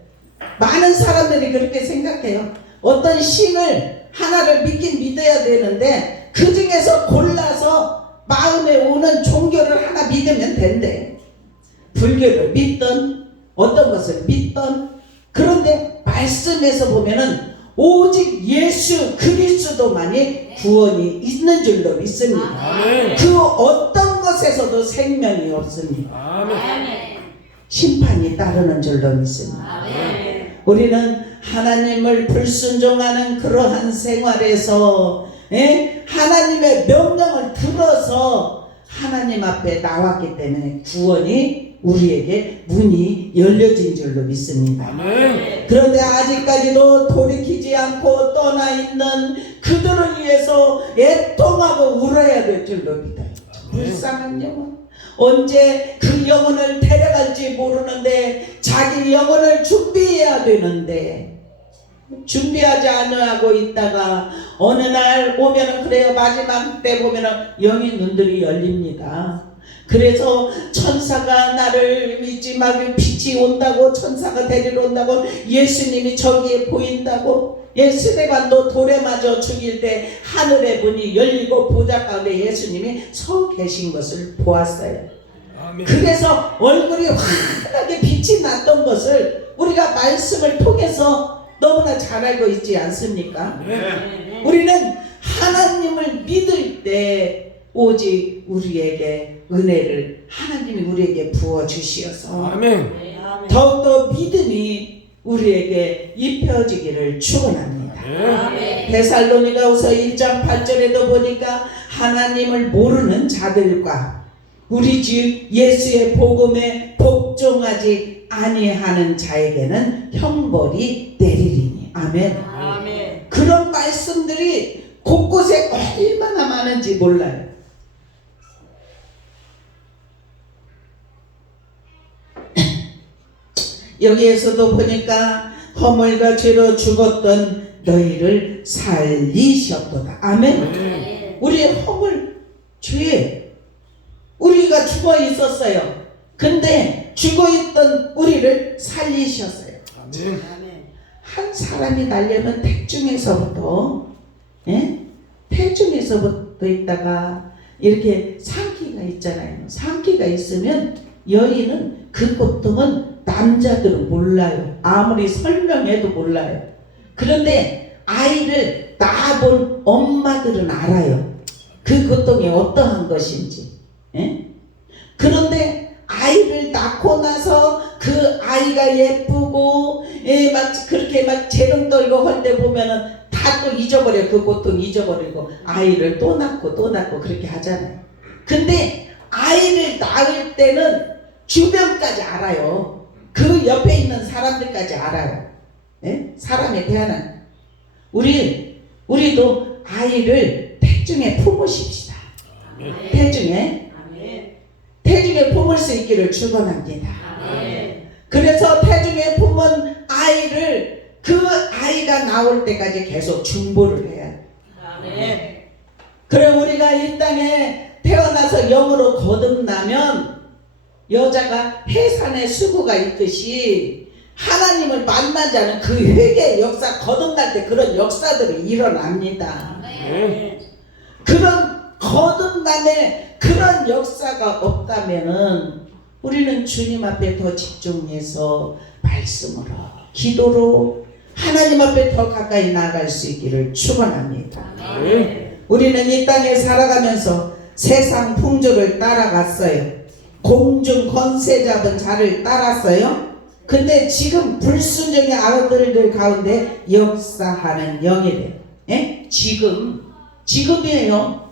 많은 사람들이 그렇게 생각해요. 어떤 신을 하나를 믿긴 믿어야 되는데 그 중에서 골라서 마음에 오는 종교를 하나 믿으면 된대. 불교를 믿던 어떤 것을 믿던. 그런데 말씀에서 보면은 오직 예수 그리스도만이 구원이 있는 줄로 믿습니다. 아멘. 그 어떤 것에서도 생명이 없습니다. 아멘. 심판이 따르는 줄로 믿습니다. 아멘. 우리는 하나님을 불순종하는 그러한 생활에서 하나님의 명령을 들어서 하나님 앞에 나왔기 때문에 구원이 우리에게 문이 열려진 줄로 믿습니다. 아멘. 그런데 아직까지도 돌이키지 않고 떠나 있는 그들을 위해서 애통하고 울어야 될 줄로 믿어요. 불쌍한 영혼. 언제 그 영혼을 데려갈지 모르는데 자기 영혼을 준비해야 되는데 준비하지 않으하고 있다가 어느 날 오면은 그래요. 마지막 때 보면은 영의 눈들이 열립니다. 그래서 천사가 나를 믿지 말고 빛이 온다고, 천사가 데리러 온다고, 예수님이 저기에 보인다고. 스데반도 돌에 맞아 죽일 때 하늘의 문이 열리고 보좌 가운데 예수님이 서 계신 것을 보았어요. 아멘. 그래서 얼굴이 환하게 빛이 났던 것을 우리가 말씀을 통해서 너무나 잘 알고 있지 않습니까? 우리는 하나님을 믿을 때 오직 우리에게 은혜를 하나님이 우리에게 부어주시어서 아멘. 더욱더 믿음이 우리에게 입혀지기를 축원합니다. 아멘. 데살로니가후서 1장 8절에도 보니까 하나님을 모르는 자들과 우리 주 예수의 복음에 복종하지 아니하는 자에게는 형벌이 내리리니. 아멘. 아멘. 그런 말씀들이 곳곳에 얼마나 많은지 몰라요. 여기에서도 보니까 허물과 죄로 죽었던 너희를 살리셨도다. 아멘. 우리의 허물, 죄, 우리가 죽어 있었어요. 근데 죽어 있던 우리를 살리셨어요. 아멘. 한 사람이 날려면 태중에서부터 태중에서부터 있다가 이렇게 상기가 있잖아요. 상기가 있으면 여인은 그 고통은 남자들은 몰라요. 아무리 설명해도 몰라요. 그런데 아이를 낳아본 엄마들은 알아요. 그 고통이 어떠한 것인지. 그런데 아이를 낳고 나서 그 아이가 예쁘고 막 그렇게 막 재롱 떨고 할 때 보면은 다 또 잊어버려. 그 고통 잊어버리고 아이를 또 낳고 또 낳고 그렇게 하잖아요. 근데 아이를 낳을 때는 주변까지 알아요. 그 옆에 있는 사람들까지 알아요. 사람에 대한 우리도 아이를 태중에 품으십시다. 태중에 품을 수 있기를 축원합니다. 그래서 태중에 품은 아이를 그 아이가 나올 때까지 계속 중보를 해야 돼. 아멘. 그래 우리가 이 땅에 태어나서 영으로 거듭나면 여자가 해산의 수구가 있듯이 하나님을 만나지 않은 그 회개의 역사, 거듭날 때 그런 역사들이 일어납니다. 그런 거듭남의 그런 역사가 없다면은 우리는 주님 앞에 더 집중해서 말씀으로, 기도로 하나님 앞에 더 가까이 나아갈 수 있기를 축원합니다. 우리는 이 땅에 살아가면서 세상 풍조를 따라갔어요. 공중 권세 잡은 자를 따랐어요. 근데 지금 불순종의 아들들 가운데 역사하는 영이래요. 예? 지금이에요.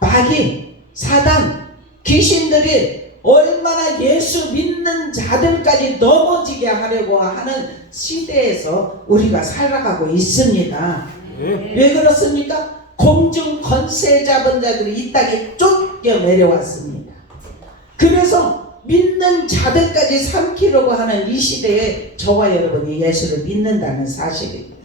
마귀, 사단, 귀신들이 얼마나 예수 믿는 자들까지 넘어지게 하려고 하는 시대에서 우리가 살아가고 있습니다. 왜 그렇습니까? 공중 권세 잡은 자들이 이 땅에 쫓겨 내려왔습니다. 그래서 믿는 자들까지 삼키려고 하는 이 시대에 저와 여러분이 예수를 믿는다는 사실입니다.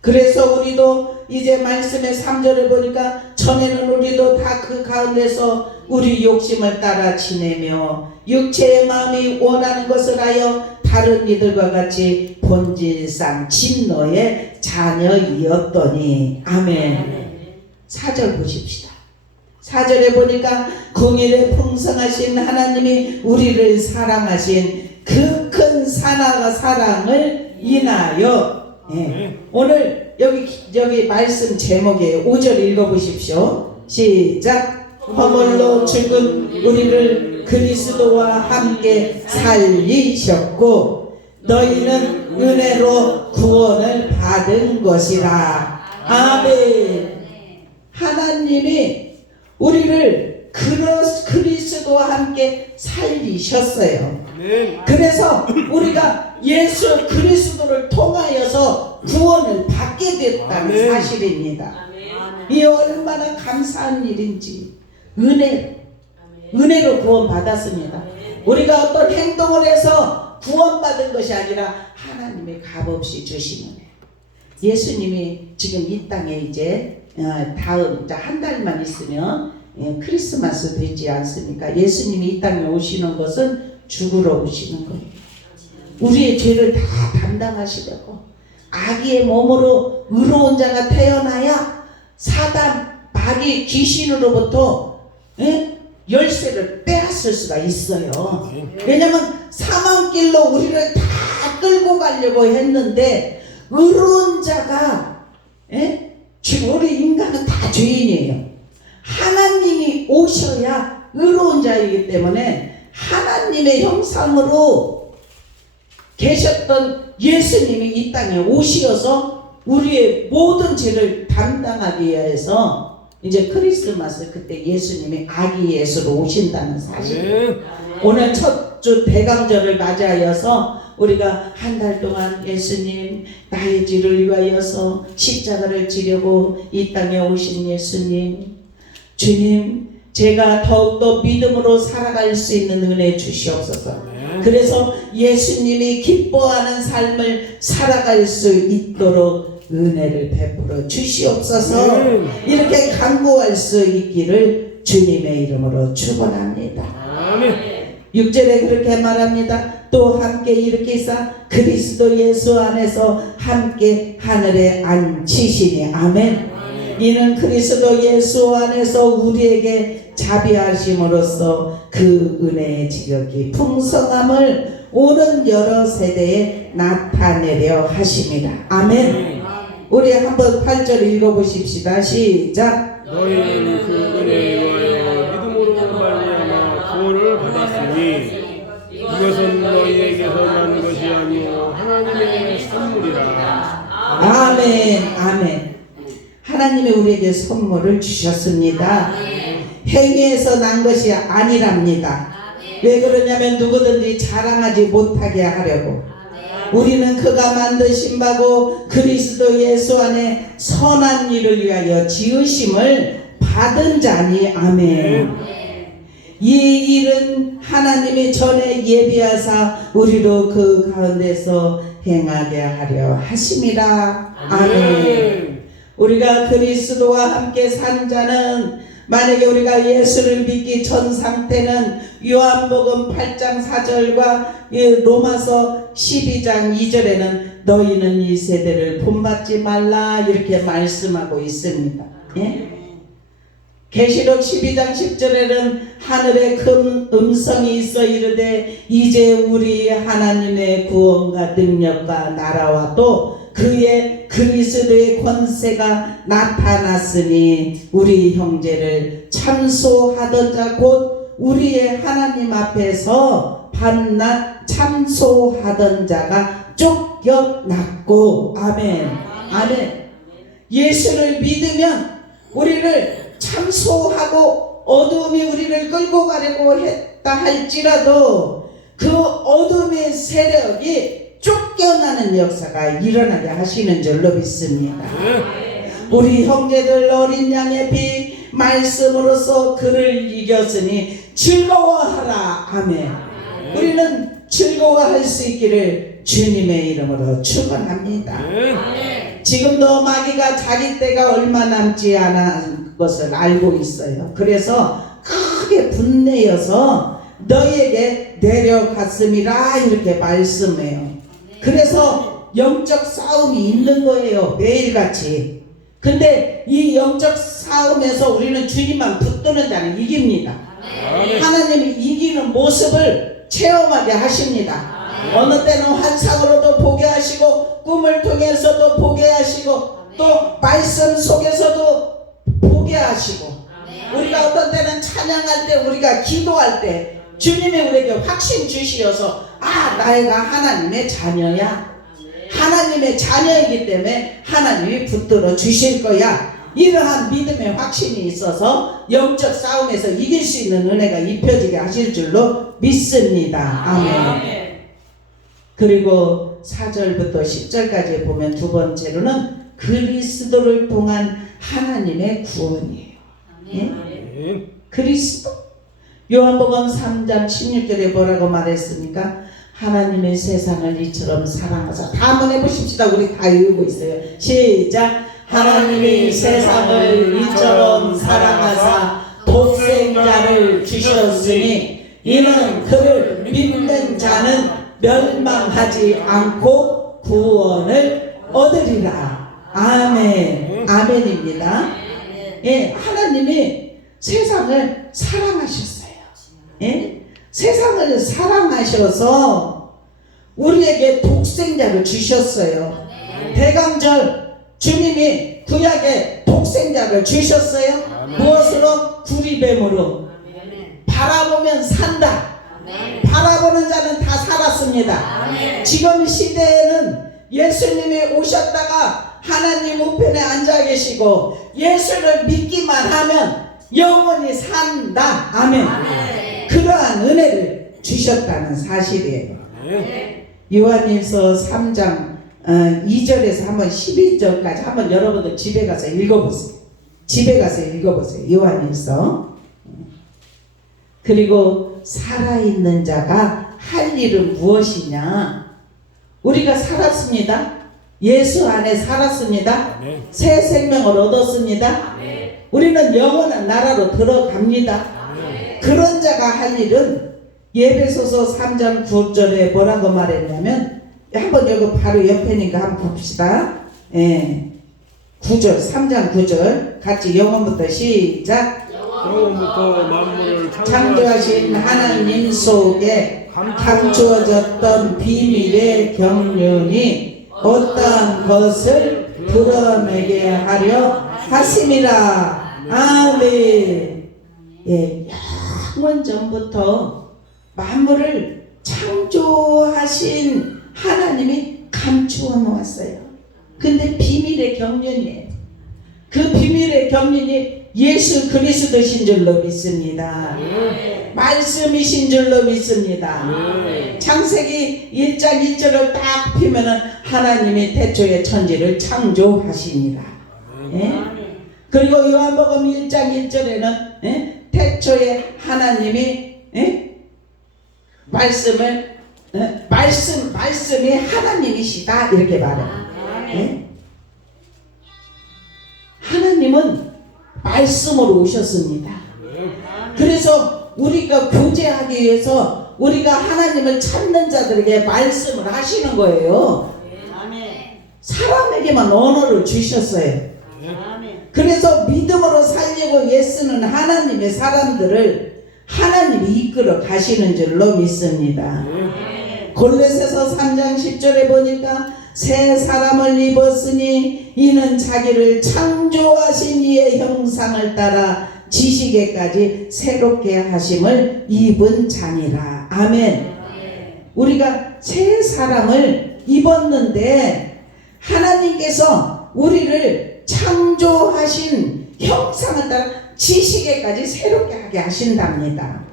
그래서 우리도 이제 말씀의 3절을 보니까 전에는 우리도 다 그 가운데서 우리 욕심을 따라 지내며 육체의 마음이 원하는 것을 하여 다른 이들과 같이 본질상 진노의 자녀이었더니. 아멘. 4절 보십시다. 4절에 보니까 긍휼에 풍성하신 하나님이 우리를 사랑하신 그 큰 사랑을 인하여. 예. 오늘 여기 말씀 제목이에요. 5절 읽어보십시오. 시작. 허물로 죽은 우리를 그리스도와 함께 살리셨고 너희는 은혜로 구원을 받은 것이라. 아멘. 하나님이 우리를 그리스도와 함께 살리셨어요. 그래서 우리가 예수 그리스도를 통하여서 구원을 받게 됐다는 사실입니다. 이 얼마나 감사한 일인지. 은혜로 구원받았습니다. 우리가 어떤 행동을 해서 구원받은 것이 아니라 하나님의 값없이 주신 은혜. 예수님이 지금 이 땅에 이제 다음 한 달만 있으면 크리스마스 되지 않습니까? 예수님이 이 땅에 오시는 것은 죽으러 오시는 거예요. 우리의 죄를 다 담당하시려고 아기의 몸으로 의로운 자가 태어나야 사단, 마귀, 귀신으로부터 열쇠를 빼앗을 수가 있어요. 왜냐면 사망길로 우리를 다 끌고 가려고 했는데 의로운 자가 지금 우리 인간은 다 죄인이에요. 하나님이 오셔야 의로운 자이기 때문에 하나님의 형상으로 계셨던 예수님이 이 땅에 오시어서 우리의 모든 죄를 담당하기 위해서 이제 크리스마스 그때 예수님이 아기 예수로 오신다는 사실. 오늘 첫 주 대강절을 맞이하여서 우리가 한 달 동안 예수님 나의 죄를 위하여서 십자가를 지려고 이 땅에 오신 예수님, 주님 제가 더욱더 믿음으로 살아갈 수 있는 은혜 주시옵소서. 그래서 예수님이 기뻐하는 삶을 살아갈 수 있도록 은혜를 베풀어 주시옵소서. 이렇게 간구할 수 있기를 주님의 이름으로 축원합니다. 아멘. 6절에 그렇게 말합니다. 또 함께 일으키사 그리스도 예수 안에서 함께 하늘에 앉히시니. 아멘. 이는 그리스도 예수 안에서 우리에게 자비하심으로써 그 은혜의 지극히 풍성함을 오는 여러 세대에 나타내려 하십니다. 아멘. 우리 한번 8절 읽어보십시다. 시작. 너희는 그 은혜에 의하여 믿음으로 말미암아 구원을 받았으니 이것은 너희에게서 난 것이 아니오 하나님의 선물이라. 아멘. 아멘. 하나님이 우리에게 선물을 주셨습니다. 행위에서 난 것이 아니랍니다. 왜 그러냐면 누구든지 자랑하지 못하게 하려고. 우리는 그가 만드신 바고 그리스도 예수 안에 선한 일을 위하여 지으심을 받은 자니. 아멘. 이 일은 하나님이 전에 예비하사 우리로 그 가운데서 행하게 하려 하심이라. 아멘. 우리가 그리스도와 함께 산 자는 만약에 우리가 예수를 믿기 전 상태는 요한복음 8장 4절과 로마서 12장 2절에는 너희는 이 세대를 본받지 말라 이렇게 말씀하고 있습니다. 예? 계시록 12장 10절에는 하늘에 큰 음성이 있어 이르되 이제 우리 하나님의 구원과 능력과 나라와 또 그의 그리스도의 권세가 나타났으니 우리 형제를 참소하던 자 곧 우리의 하나님 앞에서 밤낮 참소하던 자가 쫓겨났고. 아멘. 아멘. 예수를 믿으면 우리를 참소하고 어둠이 우리를 끌고 가려고 했다 할지라도 그 어둠의 세력이 쫓겨나는 역사가 일어나게 하시는 줄로 믿습니다. 우리 형제들 어린 양의 피 말씀으로써 그를 이겼으니 즐거워하라. 아멘. 우리는 즐거워할 수 있기를 주님의 이름으로 축원합니다. 지금도 마귀가 자기 때가 얼마 남지 않은 것을 알고 있어요. 그래서 크게 분내어서 너희에게 내려갔음이라 이렇게 말씀해요. 그래서 영적 싸움이 있는 거예요. 매일같이. 근데 이 영적 싸움에서 우리는 주님만 붙드는 자는 이깁니다. 하나님이 이기는 모습을 체험하게 하십니다. 어느 때는 환상으로도 보게 하시고 꿈을 통해서도 보게 하시고 또 말씀 속에서도 보게 하시고 우리가 어떤 때는 찬양할 때 우리가 기도할 때 주님이 우리에게 확신 주시어서 아 나가 하나님의 자녀야. 하나님의 자녀이기 때문에 하나님이 붙들어 주실 거야. 이러한 믿음의 확신이 있어서 영적 싸움에서 이길 수 있는 은혜가 입혀지게 하실 줄로 믿습니다. 아멘. 그리고 4절부터 10절까지 보면 두 번째로는 그리스도를 통한 하나님의 구원이에요. 예? 그리스도. 요한복음 3장 16절에 뭐라고 말했습니까? 하나님의 세상을 이처럼 사랑하사. 다 한번 해보십시다. 우리 다 읽고 있어요. 시작. 하나님이 세상을 이처럼 사랑하사 독생자를 주셨으니 이는 그를 믿는 자는 멸망하지 않고 구원을 얻으리라. 아멘. 아멘입니다. 예, 하나님이 세상을 사랑하셨어요. 예? 세상을 사랑하셔서 우리에게 독생자를 주셨어요. 대강절 주님이 구약에 독생자를 주셨어요. 무엇으로? 구리뱀으로. 바라보면 산다. 바라보는 자는 다 살았습니다. 지금 시대에는 예수님이 오셨다가 하나님 우편에 앉아 계시고 예수를 믿기만 하면 영원히 산다. 아멘. 그러한 은혜를 주셨다는 사실이에요. 요한일서 3장 2절에서 한번 11절까지 한번 여러분들 집에 가서 읽어보세요. 집에 가서 읽어보세요. 요한일서. 그리고 살아있는 자가 할 일은 무엇이냐? 우리가 살았습니다. 예수 안에 살았습니다. 새 생명을 얻었습니다. 우리는 영원한 나라로 들어갑니다. 그런 자가 할 일은 예배소서 3장 9절에 뭐라고 말했냐면 한번 여기 바로 옆에니까 한번 봅시다. 예. 9절 3장 9절 같이 영원부터 시작. 영원부터 만물을 창조하신 하나님 속에 감추어졌던 비밀의 경륜이 어떠한 것을 드러내게 하려 하심이라. 아멘. 예, 영원 전부터 만물을 창조하신 하나님이 감추어 놓았어요. 근데 비밀의 경륜이에요. 그 비밀의 경륜이 예수 그리스도신 줄로 믿습니다. 말씀이신 줄로 믿습니다. 창세기 1장 1절을 딱 피면은 하나님이 태초에 천지를 창조하십니다. 예? 그리고 요한복음 1장 1절에는 예? 태초에 하나님이 말씀이 하나님이시다 이렇게 말해요. 하나님은 말씀으로 오셨습니다. 그래서 우리가 교제하기 위해서 우리가 하나님을 찾는 자들에게 말씀을 하시는 거예요. 사람에게만 언어를 주셨어요. 그래서 믿음으로 살려고 애쓰는 하나님의 사람들을 하나님이 이끌어 가시는 줄로 믿습니다. 골로새서 3장 10절에 보니까 새 사람을 입었으니 이는 자기를 창조하신 이의 형상을 따라 지식에까지 새롭게 하심을 입은 자니라. 아멘. 우리가 새 사람을 입었는데 하나님께서 우리를 창조하신 형상을 따라 지식에까지 새롭게 하게 하신답니다.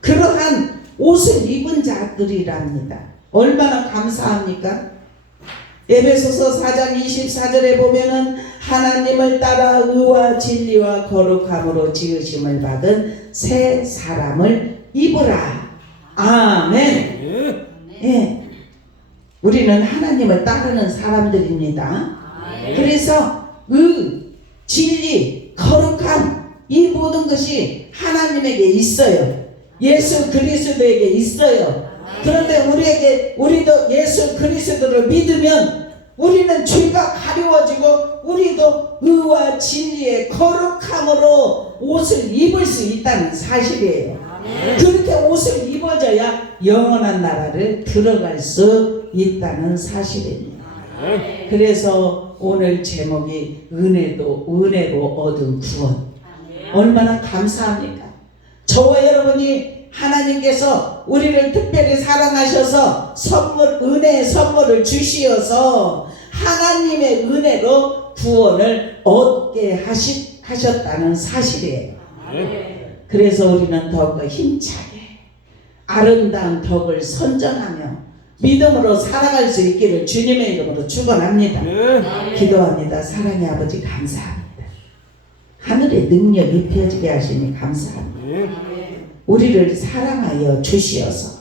그러한 옷을 입은 자들이랍니다. 얼마나 감사합니까? 에베소서 4장 24절에 보면은 하나님을 따라 의와 진리와 거룩함으로 지으심을 받은 새 사람을 입으라. 아멘. 우리는 하나님을 따르는 사람들입니다. 그래서 진리, 거룩함 이 모든 것이 하나님에게 있어요. 예수 그리스도에게 있어요. 그런데 우리도 예수 그리스도를 믿으면 우리는 죄가 가려워지고 우리도 의와 진리의 거룩함으로 옷을 입을 수 있다는 사실이에요. 그렇게 옷을 입어줘야 영원한 나라를 들어갈 수 있다는 사실입니다. 그래서 오늘 제목이 은혜로 얻은 구원. 얼마나 감사합니까? 저와 여러분이 하나님께서 우리를 특별히 사랑하셔서 은혜의 선물을 주시어서 하나님의 은혜로 구원을 얻게 하셨다는 사실이에요. 그래서 우리는 더욱더 힘차게 아름다운 덕을 선전하며 믿음으로 살아갈 수 있기를 주님의 이름으로 축원합니다. 기도합니다. 사랑의 아버지 감사합니다. 하늘의 능력 입혀지게 하시니 감사합니다. 우리를 사랑하여 주시어서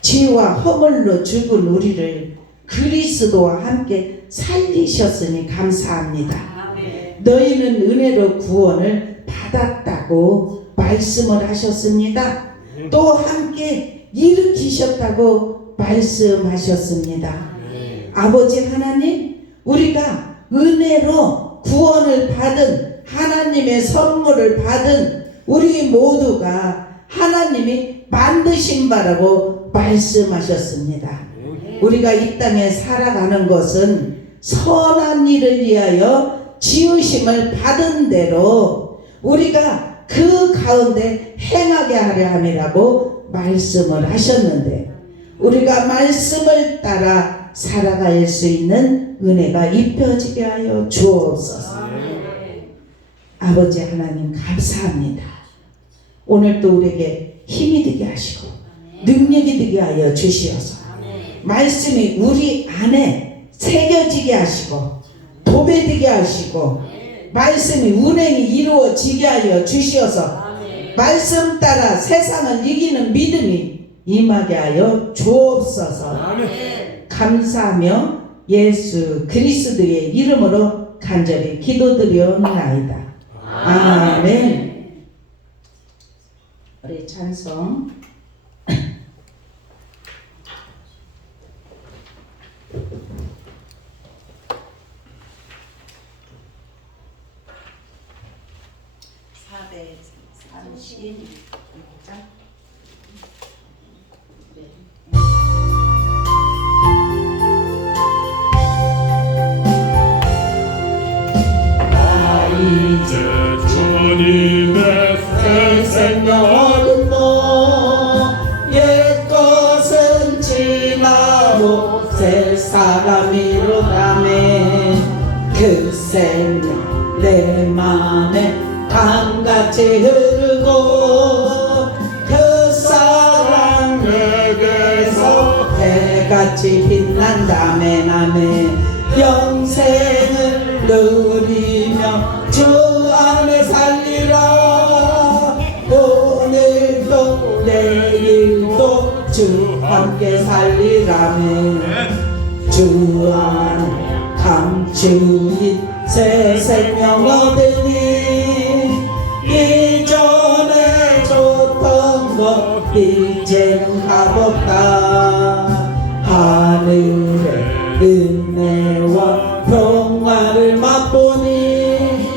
죄와 허물로 죽은 우리를 그리스도와 함께 살리셨으니 감사합니다. 너희는 은혜로 구원을 받았다고 말씀을 하셨습니다. 또 함께 일으키셨다고 말씀하셨습니다. 아버지 하나님, 우리가 은혜로 구원을 받은 하나님의 선물을 받은 우리 모두가 하나님이 만드신 바라고 말씀하셨습니다. 우리가 이 땅에 살아가는 것은 선한 일을 위하여 지으심을 받은 대로 우리가 그 가운데 행하게 하려 함이라고 말씀을 하셨는데 우리가 말씀을 따라 살아갈 수 있는 은혜가 입혀지게 하여 주옵소서. 아버지 하나님 감사합니다. 오늘도 우리에게 힘이 되게 하시고 능력이 되게 하여 주시어서 말씀이 우리 안에 새겨지게 하시고 도배되게 하시고 말씀이 운행이 이루어지게 하여 주시어서 말씀 따라 세상을 이기는 믿음이 임하게 하여 주옵소서. 감사하며 예수 그리스도의 이름으로 간절히 기도드려옵나이다. 아멘. 우리 찬송 이제 주님의 새 생명은 옛것은 지나고 새 사람이로다네. 그 생명 내 맘에 강같이 흐르고 그 사랑 내게서 해같이 빛난다네. 나네 영생을 누리며 주 안에 살리라. 감추인 새 생명 얻으니 이전에 줬던 것 이제는 값없다. 하늘의 은혜와 평화를 맛보니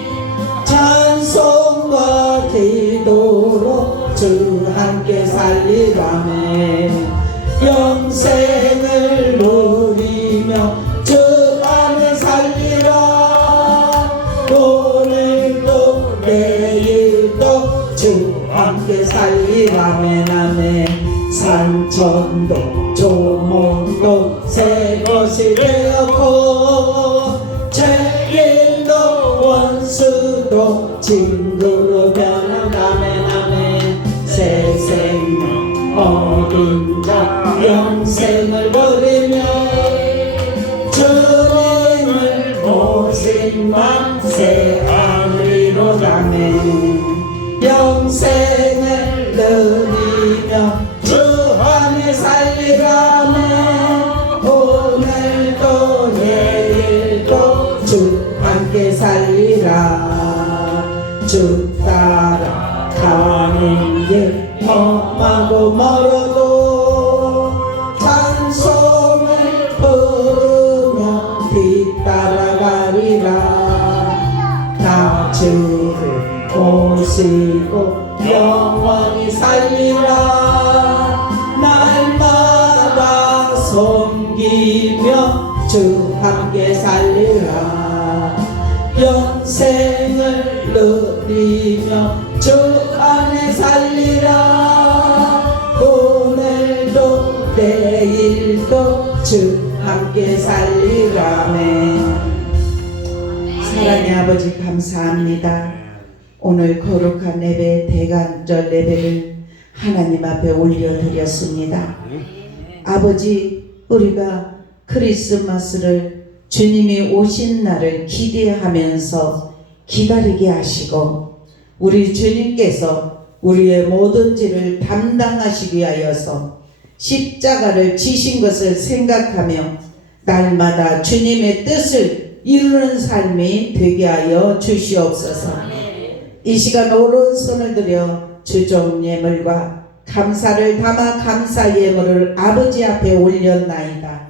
찬송과 기도로 주 함께 살리라네. 영생을 누리며 주 안에 살리라. 오늘도 내일도 주 함께 살리라네. 나네 산천도 조목도 새 것이 되었고 죄인도 원수도 친구로 변한다네. 나네 새 생명 얻은 자 영생을 누리며 주님을 모신 만세 아리로다네. 영생을 누리며 주 안에 살리라네. 오늘도 내일도 주 함께 살리라. 주 따라 가는 길 험하고 멀어도 찬송을 부르며 뒤따라가리라. 나 주를 모시고 영원히 살리라. 날마다 섬기며 주 함께 살리라. 영생을 누리며 주 안에 살리라. 오늘도 내일도 주 함께 살리라네. 사랑의 아버지 감사합니다. 오늘 거룩한 예배 대간절 예배를 하나님 앞에 올려드렸습니다. 아버지, 우리가 크리스마스를 주님이 오신 날을 기대하면서 기다리게 하시고 우리 주님께서 우리의 모든 죄를 담당하시기 위하여서 십자가를 지신 것을 생각하며 날마다 주님의 뜻을 이루는 삶이 되게 하여 주시옵소서. 이 시간 오른손을 들여 주종 예물과 감사를 담아 감사 예물을 아버지 앞에 올렸나이다.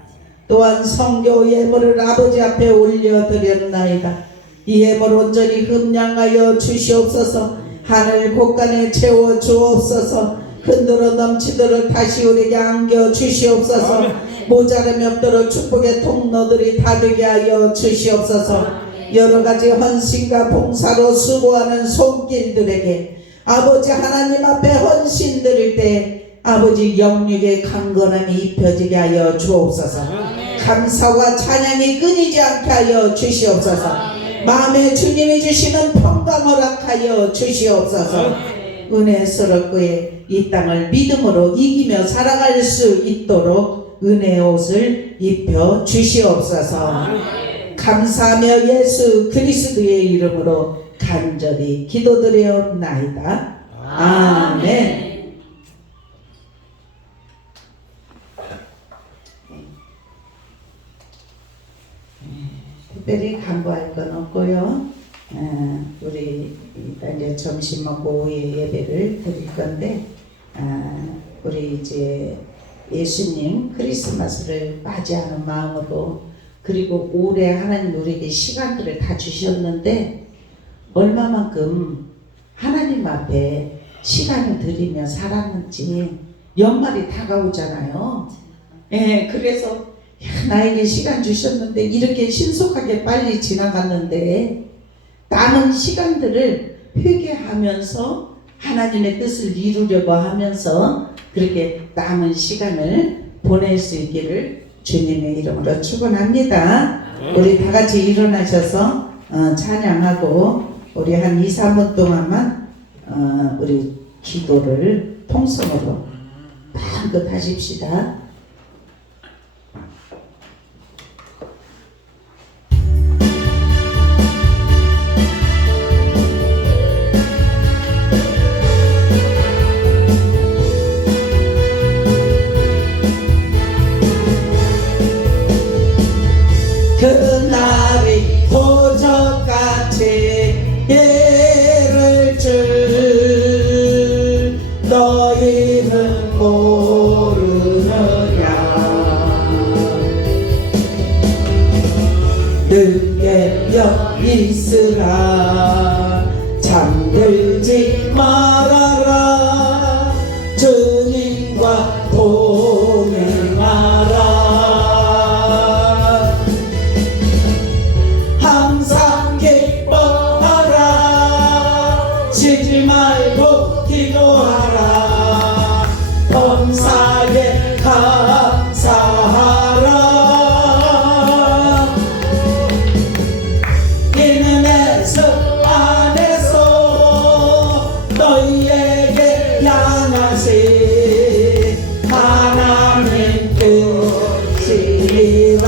또한 성교 예물을 아버지 앞에 올려드렸나이다. 이 예물 온전히 흠량하여 주시옵소서. 하늘 곳간에 채워 주옵소서. 흔들어 넘치도록 다시 우리에게 안겨 주시옵소서. 모자람이 없도록 축복의 통로들이 다 되게 하여 주시옵소서. 여러가지 헌신과 봉사로 수고하는 손길들에게 아버지 하나님 앞에 헌신 드릴 때 아버지 영육의 강건함이 입혀지게 하여 주옵소서. 감사와 찬양이 끊이지 않게 하여 주시옵소서. 마음에 주님이 주시는 평강 허락하여 주시옵소서. 은혜스럽게 이 땅을 믿음으로 이기며 살아갈 수 있도록 은혜의 옷을 입혀 주시옵소서. 감사하며 예수 그리스도의 이름으로 간절히 기도드려옵나이다. 아멘. 특별히 간구할 건 없고요. 우리 이제 점심 먹고 오후에 예배를 드릴 건데 우리 이제 예수님 크리스마스를 맞이하는 마음으로 그리고 올해 하나님 우리에게 시간들을 다 주셨는데 얼마만큼 하나님 앞에 시간을 들이며 살았는지 연말이 다가오잖아요. 예, 그래서 나에게 시간 주셨는데 이렇게 신속하게 빨리 지나갔는데 남은 시간들을 회개하면서 하나님의 뜻을 이루려고 하면서 그렇게 남은 시간을 보낼 수 있기를 주님의 이름으로 축원합니다. 우리 다 같이 일어나셔서 찬양하고 우리 한 2, 3분 동안만 우리 기도를 통성으로 마음껏 하십시다. 그날 늘 깨어 있으라 잠들지 말아라 주님과 동행하라 항상 기뻐하라 쉬지 말고 기도하라 범사에 감사하라 이는 예수 안에서 너희에게 향하신 하나님 뜻이라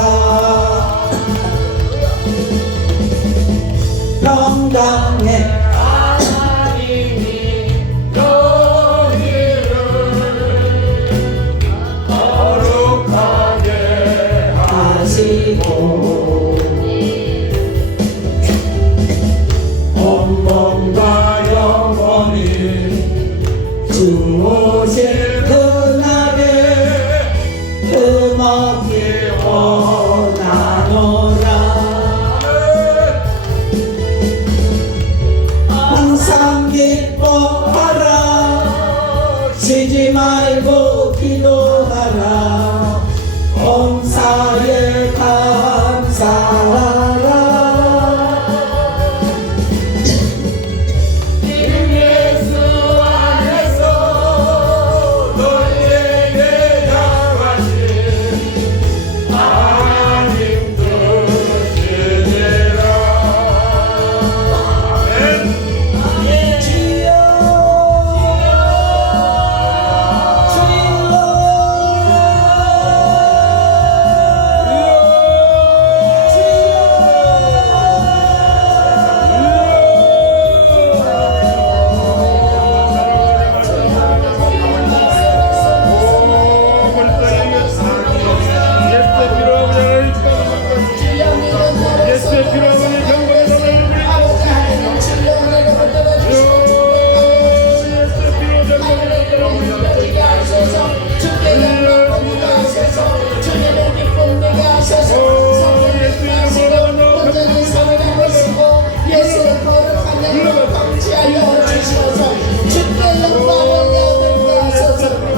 평강의 하시고 온몸과 영혼이 주 오실 그날에 흠없이 원하노라 항상 기뻐하라 쉬지 말고 기도하라 범사에 감사하라 예수 안에서 너희에게 향하신 하나님 뜻이니라 아멘 주여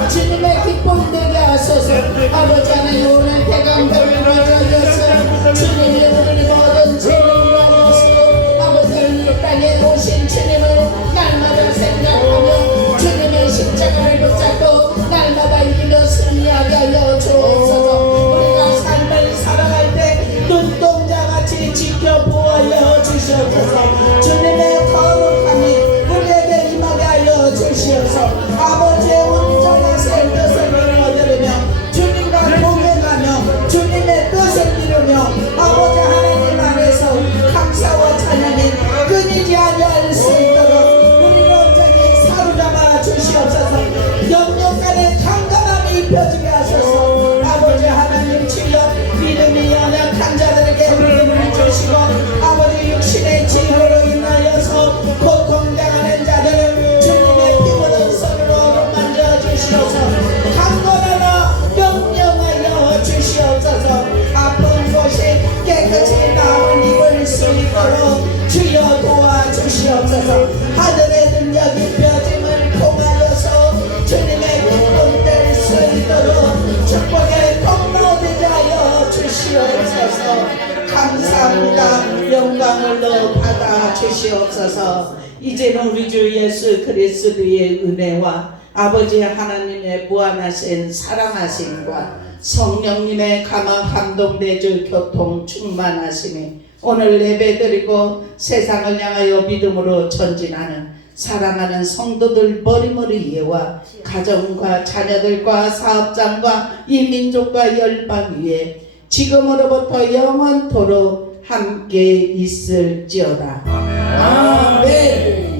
주님의 기쁨 되게 하소서 아버지 하나님 오늘 대강들을 맞아주셔서 주님이 우리 모든 죄를 위하여서 아버지 이 땅에 오신 주님을 날마다 생각하며 주님의 십자가를 붙잡고 날마다 이것을 이야기하여 주옵소서 우리가 삶을 살아갈 때 눈동자같이 지켜보아여 주시옵소서 주님의 거룩함이 우리에게 임하게 하여 주시옵소서 아버지의 온전한 새 뜻을 이루어드리며 주님과 동행하며 주님의 뜻을 이루며 아버지 하나님 안에서 감사와 찬양이 끊이지 아니할 수 있도록 우리를 온전히 사로잡아 주시옵소서 영역간에 강건함이 입혀지게 하소서 아버지 하나님 주여 믿음이 연약한 자들에게 믿음을 주시고 아버지 육신의 지혜로 인하여서 고통당하는 자들을 주님의 피 묻은 손으로 만져 주시옵소서 강건하라 명령하여 주시옵소서 아픈 곳이 깨끗이 나은 입을 수 있도록 주여 도와주시옵소서 하늘의 능력 입혀짐을 통하여서 주님의 기쁨 될 수 있도록 축복의 통로 되게 하여 주시옵소서 감사합니다 영광을 받아 주시옵소서 이제는 우리 주 예수 그리스도의 은혜와 아버지 하나님의 무한하신 사랑하심과 성령님의 감동되주 교통 충만하심이 오늘 예배드리고 세상을 향하여 믿음으로 전진하는 사랑하는 성도들 머리머리 위에와 가정과 자녀들과 사업장과 이 민족과 열방 위에 지금으로부터 영원토록 함께 있을지어다. 아멘.